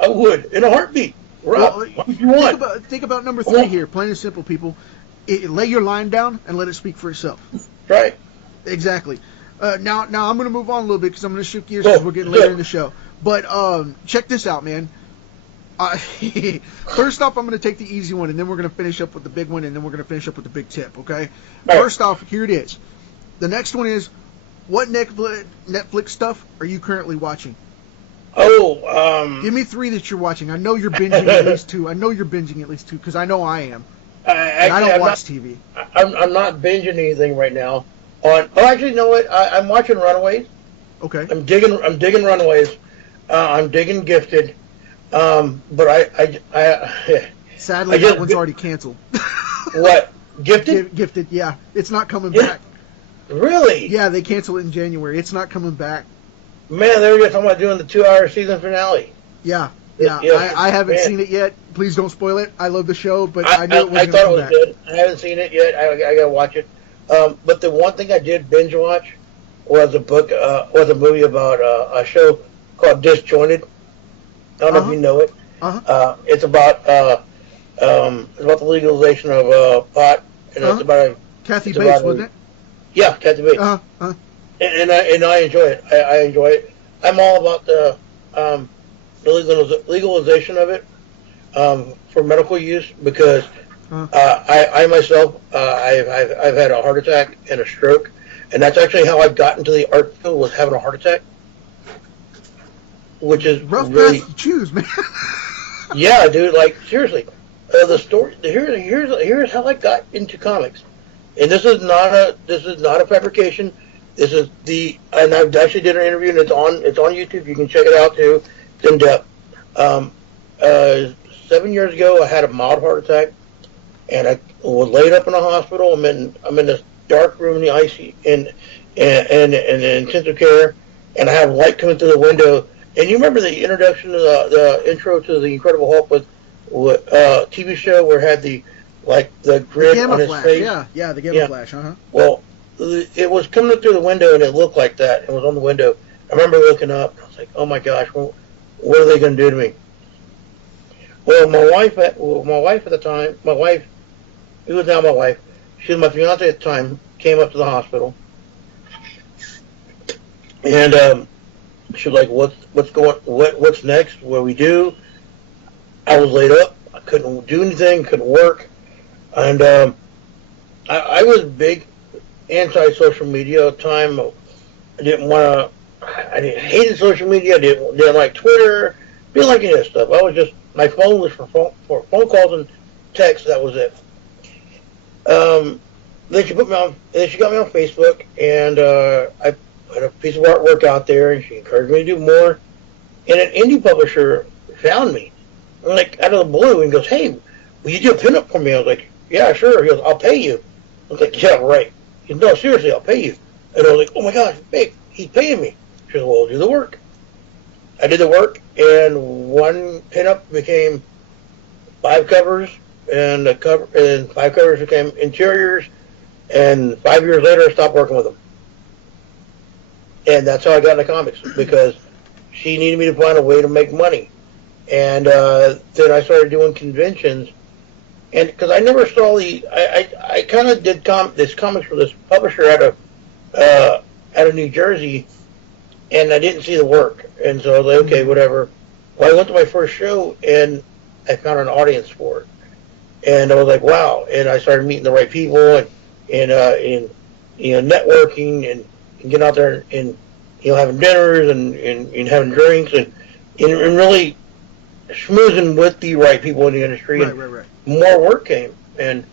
I would, in a heartbeat. Rob, what do you want? Think about number 3 here, plain and simple, people. Lay your line down and let it speak for itself. Right. Exactly. Now I'm going to move on a little bit because I'm going to shift gears because we're getting later in the show. But check this out, man. First off, I'm going to take the easy one, and then we're going to finish up with the big one, and then we're going to finish up with the big tip, okay? Right. First off, here it is. The next one is, what Netflix stuff are you currently watching? Give me 3 that you're watching. I know you're binging at least 2. Because I know I am. And I don't watch TV. I'm not binging anything right now. Actually, you know what? I'm watching Runaways. Okay. I'm digging Runaways. I'm digging Gifted. But I sadly that one's already canceled. What? Gifted? Gifted, yeah. It's not coming back. Really? Yeah, they canceled it in January. It's not coming back. Man, they were just talking about doing the 2-hour season finale. Yeah. I haven't seen it yet. Please don't spoil it. I love the show, but I knew it was going to come back. I thought it was good. I haven't seen it yet. I got to watch it. But the one thing I did binge watch was a movie about a show called Disjointed. I don't know if you know it. It's about the legalization of pot, and it's about Kathy Bates, wasn't it? Yeah, Kathy Bates. And I enjoy it. I enjoy it. I'm all about the legalization of it for medical use because I myself I've had a heart attack and a stroke, and that's actually how I got into the art field, was having a heart attack. which is rough really path to choose, man. yeah, dude. Like seriously, the story. Here's how I got into comics, and this is not a fabrication. This is and I've actually did an interview, and it's on YouTube. You can check it out too. It's in depth. 7 years ago, I had a mild heart attack, and I was laid up in a hospital. I'm in this dark room in the ICU and intensive care, and I have light coming through the window. And you remember the introduction to the intro to the Incredible Hulk with TV show where it had the grid the on his flash. face? Yeah, the gamma flash. Well, it was coming up through the window, and it looked like that. It was on the window. I remember looking up, and I was like, "Oh my gosh, what are they going to do to me?" Well, my wife at the time, who was now my wife, she was my fiance at the time, came up to the hospital, and she was like, "What's next? What do we do?" I was laid up. I couldn't do anything. Couldn't work, and I was big anti-social media at the time. I didn't want to. I hated social media. I didn't like Twitter. Didn't like any of that stuff. I was just, my phone was for phone calls and texts. That was it. Then she got me on Facebook, and I put a piece of artwork out there, and she encouraged me to do more. And an indie publisher found me, like out of the blue, and goes, "Hey, will you do a pinup for me?" I was like, "Yeah, sure." He goes, "I'll pay you." I was like, "Yeah, right." He goes, "No, seriously, I'll pay you." And I was like, "Oh my gosh, babe, he's paying me." She goes, "Well, do the work." I did the work, and one pinup became 5 covers, and 5 covers became interiors, and 5 years later, I stopped working with them. And that's how I got into comics, because she needed me to find a way to make money. And then I started doing conventions, and because I never saw I kind of did this comics for this publisher out of New Jersey, and I didn't see the work, and so I was like, okay, whatever. Well, I went to my first show, and I found an audience for it, and I was like, wow. And I started meeting the right people, and networking, and getting out there, and having dinners, and having drinks, and really schmoozing with the right people in the industry. Right. More work came, and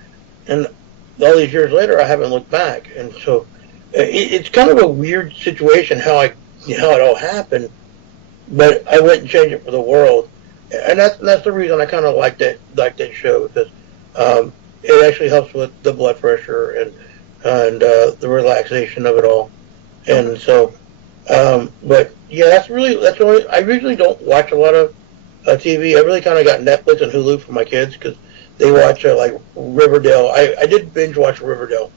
all these years later, I haven't looked back, and so it's kind of a weird situation how it all happened, but I wouldn't change it for the world, and that's the reason I kind of like that show, because it actually helps with the blood pressure and the relaxation of it all, and so but yeah, that's only, I usually don't watch a lot of TV. I really kind of got Netflix and Hulu for my kids because they watch like Riverdale. I did binge watch Riverdale,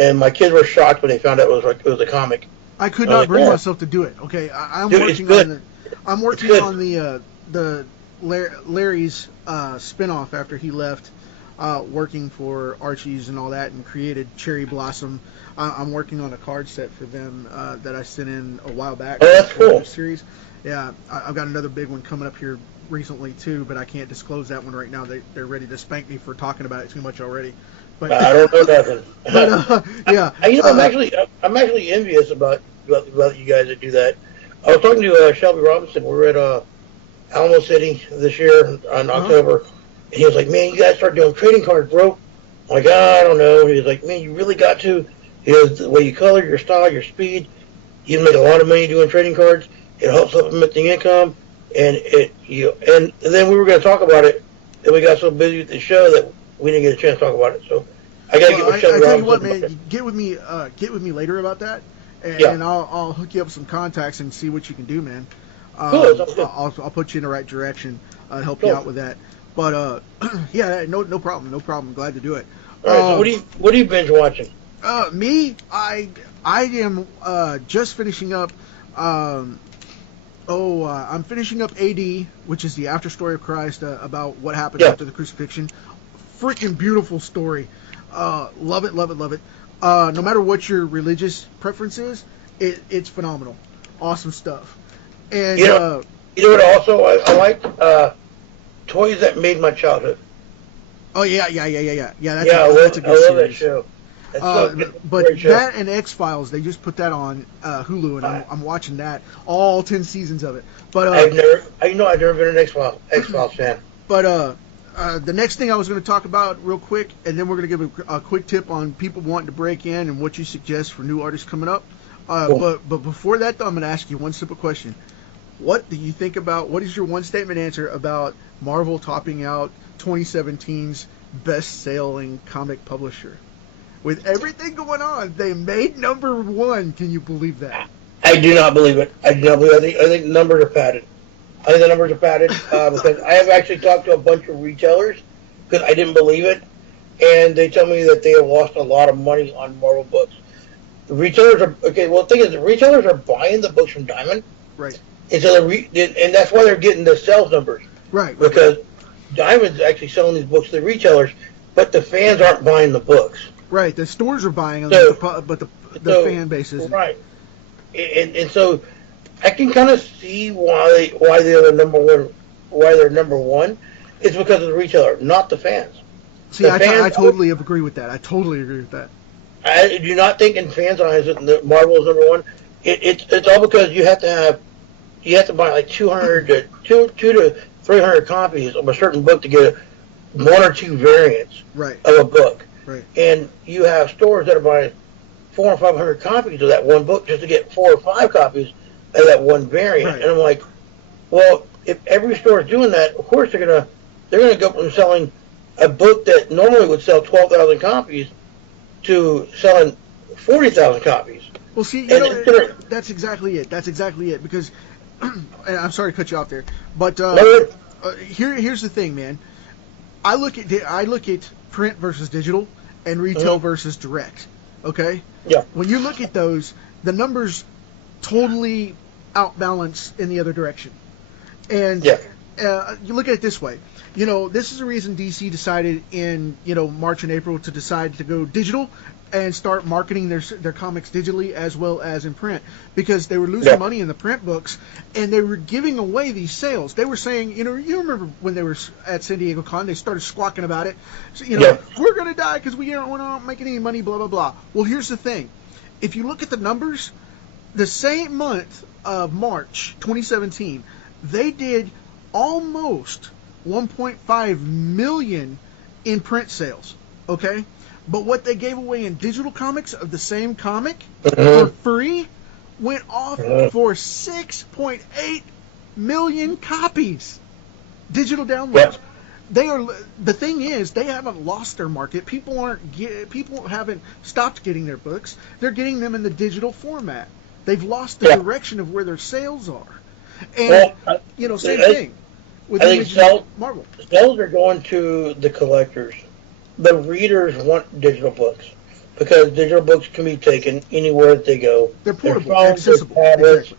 and my kids were shocked when they found out it was a comic. I could not bring myself to do it. Okay, I'm working on the Larry's spinoff after he left, working for Archie's and all that, and created Cherry Blossom. I'm working on a card set for them that I sent in a while back. Oh, that's cool. Series. Yeah, I've got another big one coming up here recently too, but I can't disclose that one right now. They're ready to spank me for talking about it too much already. But I don't know nothing. But yeah, I'm actually envious about you guys that do that. I was talking to Shelby Robinson. We were at Alamo City this year in October, and he was like, "Man, you guys start doing trading cards, bro." I'm like, I don't know. He was like, "Man, you really got to." He goes, "The way you color, your style, your speed, you make a lot of money doing trading cards. It helps supplement the income." And and then we were going to talk about it, and we got so busy with the show that we didn't get a chance to talk about it. So I got to get with Shelby Robinson. I tell you what, man, get with me later about that, and I'll hook you up with some contacts and see what you can do, man. Cool. I'll put you in the right direction, help you out with that. But yeah, no problem. Glad to do it. All right. So what are you binge watching? Me, I am just finishing up. I'm finishing up AD, which is the After Story of Christ, about what happened after the crucifixion. Freaking beautiful story. Love it. No matter what your religious preference is, it's phenomenal. Awesome stuff. And you know what? Also, I like Toys That Made My Childhood. Oh yeah. That's I love a good series. that show. But that and X-Files, they just put that on Hulu, and I'm watching that, all 10 seasons of it. But I've never been an X-Files fan. But the next thing I was going to talk about real quick, and then we're going to give a quick tip on people wanting to break in and what you suggest for new artists coming up. Cool. But before that, though, I'm going to ask you one simple question. What do you think about, what is your one-statement answer about Marvel topping out 2017's best-selling comic publisher? With everything going on, they made number one. Can you believe that? I do not believe it. I think the numbers are padded. Because I have actually talked to a bunch of retailers because I didn't believe it, and they tell me that they have lost a lot of money on Marvel books. The retailers are okay. Well, the thing is, the retailers are buying the books from Diamond, right? And so and that's why they're getting the sales numbers, right? Because Diamond's actually selling these books to the retailers, but the fans aren't buying the books. Right, the stores are buying them, but the fan base isn't. Right, and so I can kind of see why they're number one. Why they're number one, it's because of the retailer, not the fans. See, I totally agree with that. I do not think in fans' eyes that Marvel is number one. It's all because you have to buy like 200 to 300 copies of a certain book to get one or two variants of a book. Right. And you have stores that are buying 400 or 500 copies of that one book just to get 4 or 5 copies of that one variant. Right. And I'm like, well, if every store is doing that, of course they're gonna go from selling a book that normally would sell 12,000 copies to selling 40,000 copies. Well, see, that's exactly it. Because, and I'm sorry to cut you off there, but here's the thing, man. I look at print versus digital and retail versus direct. Okay. Yeah. When you look at those, the numbers totally outbalance in the other direction. And you look at it this way. This is the reason DC decided in March and April to decide to go digital and start marketing their comics digitally as well as in print, because they were losing money in the print books and they were giving away these sales. They were saying, you remember when they were at San Diego Con, they started squawking about it. So, we're going to die because we're not making any money, blah, blah, blah. Well, here's the thing. If you look at the numbers, the same month of March 2017, they did almost 1.5 million in print sales, okay? But what they gave away in digital comics of the same comic for free went off for 6.8 million copies. Digital downloads. The thing is, they haven't lost their market. People haven't stopped getting their books. They're getting them in the digital format. They've lost the direction of where their sales are. And same thing with Marvel. Sales are going to the collectors. The readers want digital books because digital books can be taken anywhere that they go. They're portable, accessible. Exactly.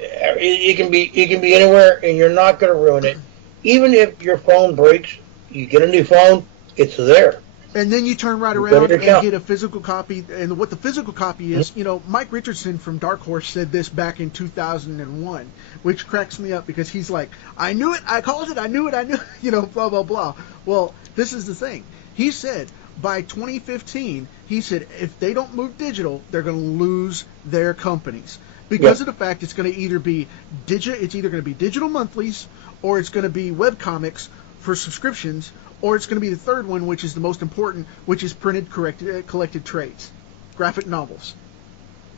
It can be anywhere, and you're not going to ruin it. Even if your phone breaks, you get a new phone, it's there. And then you turn right around and get a physical copy. And what the physical copy is, Mike Richardson from Dark Horse said this back in 2001, which cracks me up because he's like, I knew it, I called it, I knew it, blah, blah, blah. Well, this is the thing. He said by 2015, if they don't move digital, they're going to lose their companies because of the fact it's going to either be digital monthlies, or it's going to be web comics for subscriptions, or it's going to be the third one, which is the most important, which is printed collected trades, graphic novels.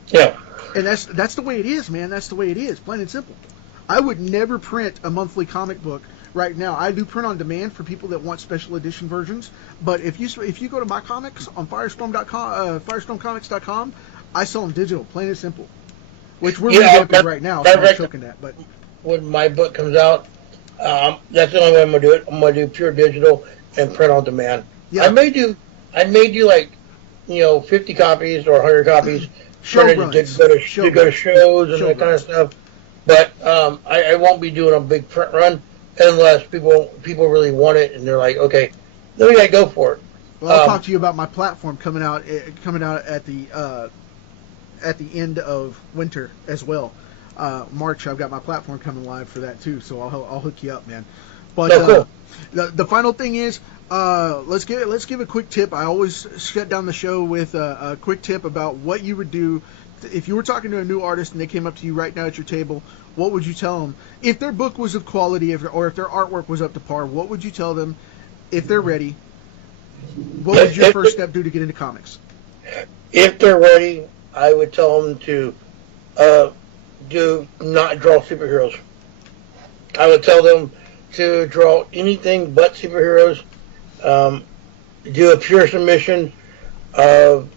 Yeah. And that's the way it is, man. That's the way it is, plain and simple. I would never print a monthly comic book right now. I do print on demand for people that want special edition versions. But if you go to my comics on Firestorm.com, FirestormComics.com, I sell them digital, plain and simple. Which we're revamping right now. So I'm choking that. But when my book comes out, that's the only way I'm gonna do it. I'm gonna do pure digital and print on demand. Yeah. I may do like 50 copies or 100 copies printed to go to shows and that kind of stuff. But I won't be doing a big print run unless people really want it and they're like, okay, then we gotta go for it. Well, I'll talk to you about my platform coming out at the end of winter as well. March, I've got my platform coming live for that too, so I'll hook you up, man. But cool. The final thing is, let's give a quick tip. I always shut down the show with a quick tip about what you would do if you were talking to a new artist and they came up to you right now at your table. What would you tell them if their book was of quality, or if their artwork was up to par? What would you tell them if they're ready? What would your first step do to get into comics? If they're ready, I would tell them to do not draw superheroes. I would tell them to draw anything but superheroes. Do a pure submission of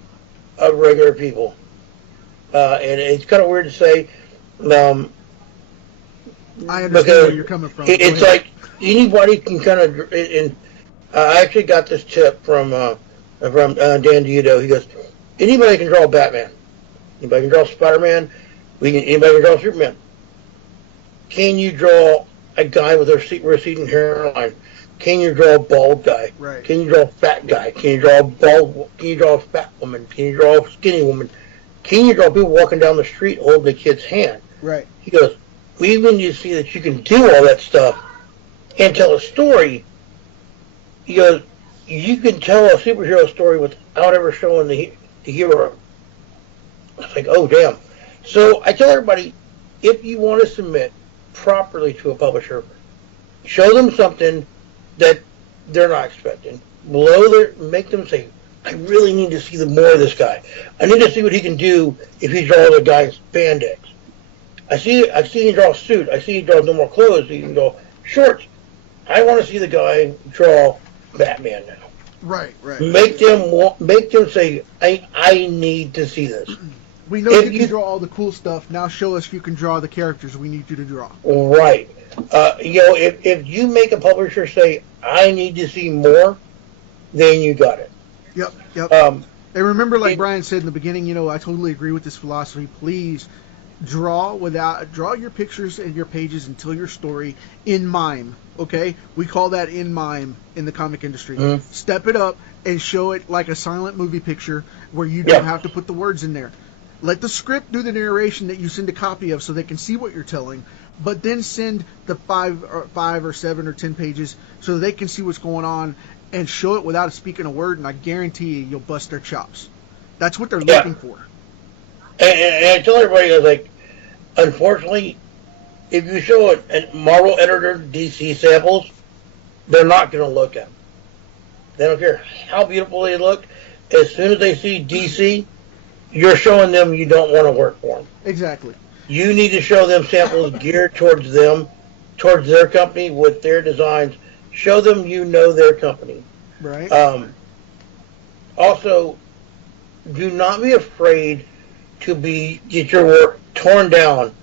regular people. And it's kind of weird to say. I understand where you're coming from. It's like anybody can kind of. And I actually got this tip from Dan Diudo. He goes, anybody can draw Batman. Anybody can draw Spider-Man. Anybody can draw Superman. Can you draw a guy with a receding hairline? Can you draw a bald guy? Right. Can you draw a fat guy? Can you draw a bald? Can you draw a fat woman? Can you draw a skinny woman? Can you draw people walking down the street holding a kid's hand? Right. He goes, even you see that you can do all that stuff and tell a story, he goes, you can tell a superhero story without ever showing the hero. It's like, oh, damn. So I tell everybody, if you want to submit properly to a publisher, show them something that they're not expecting. Make them say, I really need to see more of this guy. I need to see what he can do if he draws a guy's spandex. I see him draw a suit. I see he draws no more clothes. He can draw shorts. I want to see the guy draw Batman now. Right. Make them say, I need to see this. We know you can draw all the cool stuff. Now show us you can draw the characters we need you to draw. Right. If you make a publisher say, I need to see more, then you got it. Yep. And remember, like Brian said in the beginning, I totally agree with this philosophy. Please draw your pictures and your pages and tell your story in mime. Okay? We call that in mime in the comic industry. Mm-hmm. Step it up and show it like a silent movie picture where you don't have to put the words in there. Let the script do the narration that you send a copy of so they can see what you're telling, but then send the 5 or 7 or 10 pages so they can see what's going on and show it without speaking a word, and I guarantee you'll bust their chops. That's what they're looking for. And I tell everybody, I was like, unfortunately, if you show a Marvel editor DC samples, they're not going to look at them. They don't care how beautiful they look. As soon as they see DC, you're showing them you don't want to work for them. Exactly. You need to show them samples geared towards them, towards their company with their designs. Show them you know their company. Right. Also, do not be afraid to get your work torn down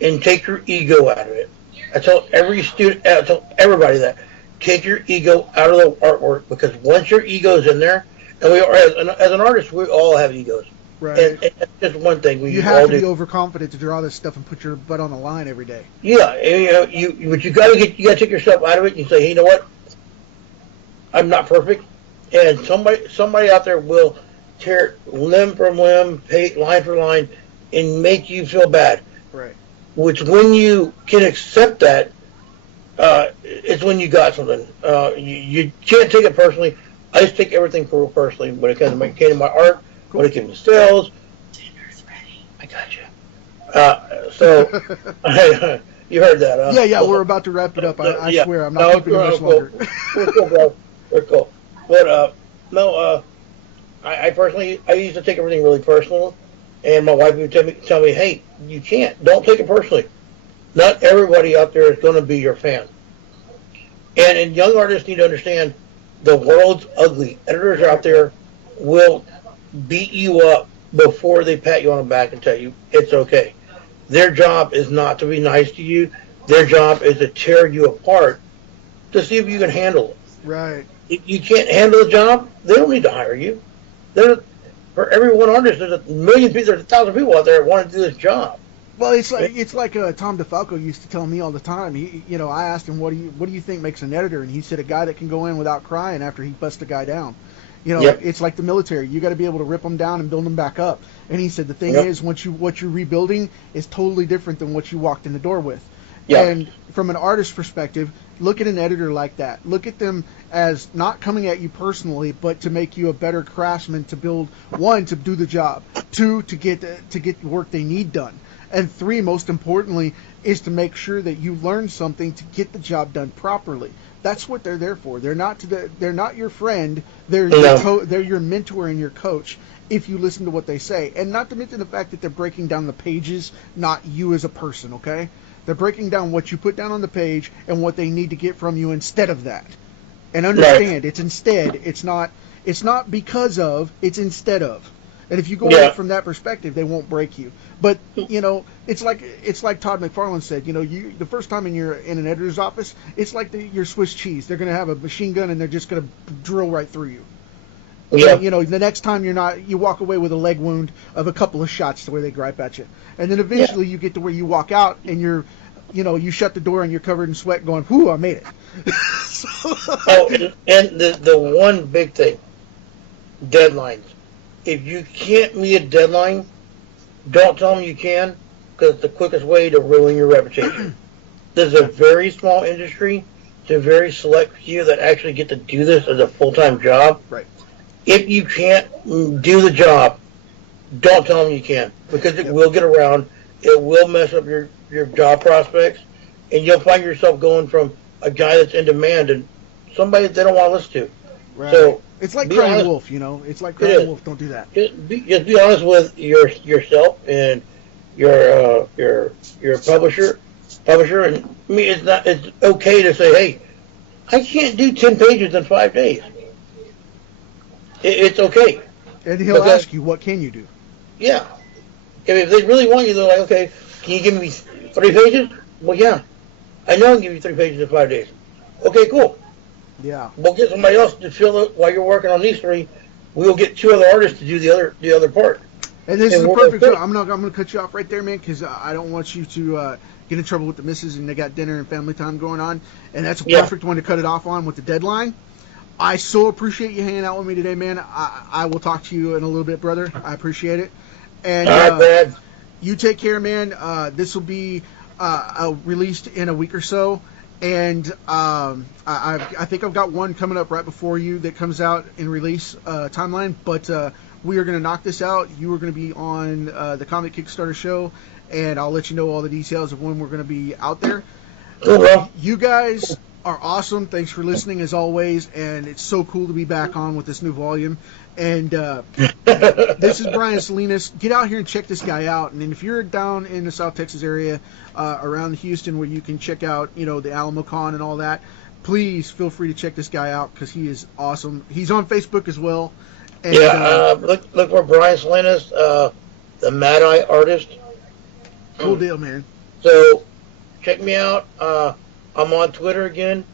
and take your ego out of it. I tell everybody that. Take your ego out of the artwork, because once your ego's in there, and as an artist, we all have egos. Right. And that's just one thing you have to be overconfident to draw this stuff and put your butt on the line every day. Yeah, and, but you got to take yourself out of it and say, hey, you know what? I'm not perfect, and somebody out there will tear limb from limb, line for line, and make you feel bad. Right. Which, when you can accept that, it's when you got something. You can't take it personally. I just take everything personally when it came to my art, when it came to sales. Dinner's ready. I got you. So, you heard that, huh? Yeah, we're about to wrap it up. I swear, I'm not keeping it much longer. We're cool, bro. We're cool. But, I personally, I used to take everything really personal, and my wife would tell me, hey, you can't. Don't take it personally. Not everybody out there is going to be your fan. And young artists need to understand the world's ugly. Editors out there will beat you up before they pat you on the back and tell you it's okay. Their job is not to be nice to you. Their job is to tear you apart to see if you can handle it. Right. If you can't handle the job, they don't need to hire you. For every one artist, there's 1,000 people out there that want to do this job. Well, it's like Tom DeFalco used to tell me all the time. I asked him, what do you think makes an editor? And he said, a guy that can go in without crying after he busts a guy down. It's like the military. You got to be able to rip them down and build them back up. And he said the thing is, what you're rebuilding is totally different than what you walked in the door with. Yeah. And from an artist perspective, look at an editor like that. Look at them as not coming at you personally, but to make you a better craftsman, to build, one, to do the job, two, to get the work they need done, and three, most importantly, is to make sure that you learn something to get the job done properly. That's what they're there for. They're not your friend. They're they're your mentor and your coach. If you listen to what they say, and not to mention the fact that they're breaking down the pages, not you as a person. Okay, they're breaking down what you put down on the page and what they need to get from you instead of that. And understand, it's instead. It's not because of. It's instead of. And if you go at it from that perspective, they won't break you. But it's like Todd McFarlane said. The first time you're in an editor's office, it's like your Swiss cheese. They're going to have a machine gun and they're just going to drill right through you. Yeah. The next time you walk away with a leg wound of a couple of shots to where they gripe at you, and then eventually you get to where you walk out and you shut the door and you're covered in sweat, going, "Whew, I made it." And the one big thing, deadlines. If you can't meet a deadline, don't tell them you can, because it's the quickest way to ruin your reputation. This is a very small industry. It's a very select few that actually get to do this as a full-time job. Right. If you can't do the job, don't tell them you can, because it will get around. It will mess up your job prospects, and you'll find yourself going from a guy that's in demand to somebody that they don't want to listen to. Right. So it's like crying wolf, It's like crying wolf. Don't do that. Just be honest with yourself and your publisher. And I mean, it's okay to say, hey, I can't do 10 pages in 5 days. It's okay. And he'll ask you, what can you do? Yeah. If they really want you, they're like, okay, can you give me 3 pages? Well, yeah. I know I can give you 3 pages in 5 days. Okay, cool. Yeah. We'll get somebody else to fill it while you're working on these 3. We'll get 2 other artists to do the other part. And this is the perfect time. I'm gonna cut you off right there, man, because I don't want you to get in trouble with the missus, and they got dinner and family time going on. And that's a perfect one to cut it off on with the deadline. I so appreciate you hanging out with me today, man. I will talk to you in a little bit, brother. I appreciate it. And all right, Brad. You take care, man. This will be released in a week or so. And I think I've got one coming up right before you that comes out in release timeline. But we are going to knock this out. You are going to be on the Comic Kickstarter Show, and I'll let you know all the details of when we're going to be out there. You guys are awesome. Thanks for listening as always, and it's so cool to be back on with this new volume. And this is Brian Salinas. Get out here and check this guy out. And if you're down in the South Texas area, around Houston, where you can check out, the AlamoCon and all that, please feel free to check this guy out, because he is awesome. He's on Facebook as well. And, look for Brian Salinas, the Mad Eye artist. Cool deal, man. So check me out. I'm on Twitter again,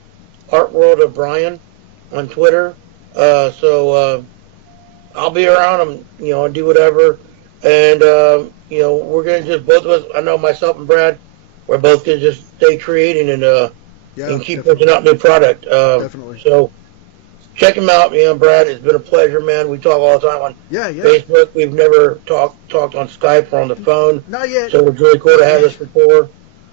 Art World of Brian on Twitter. So I'll be around. And do whatever. And we're gonna just, both of us. I know myself and Brad, we're both gonna just stay creating and keep putting out new product. Definitely. So check him out, Brad. It's been a pleasure, man. We talk all the time on Facebook. We've never talked on Skype or on the phone. Not yet. So it's really cool to have this rapport.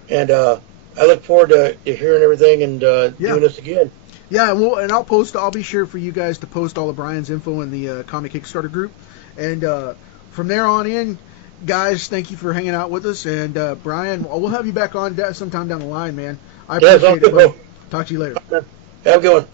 And I look forward to hearing everything and doing this again. Yeah, and I'll be sure for you guys to post all of Brian's info in the Comic Kickstarter group. And from there on in, guys, thank you for hanging out with us. And Brian, we'll have you back on sometime down the line, man. I appreciate it, bro. Talk to you later. Have a good one.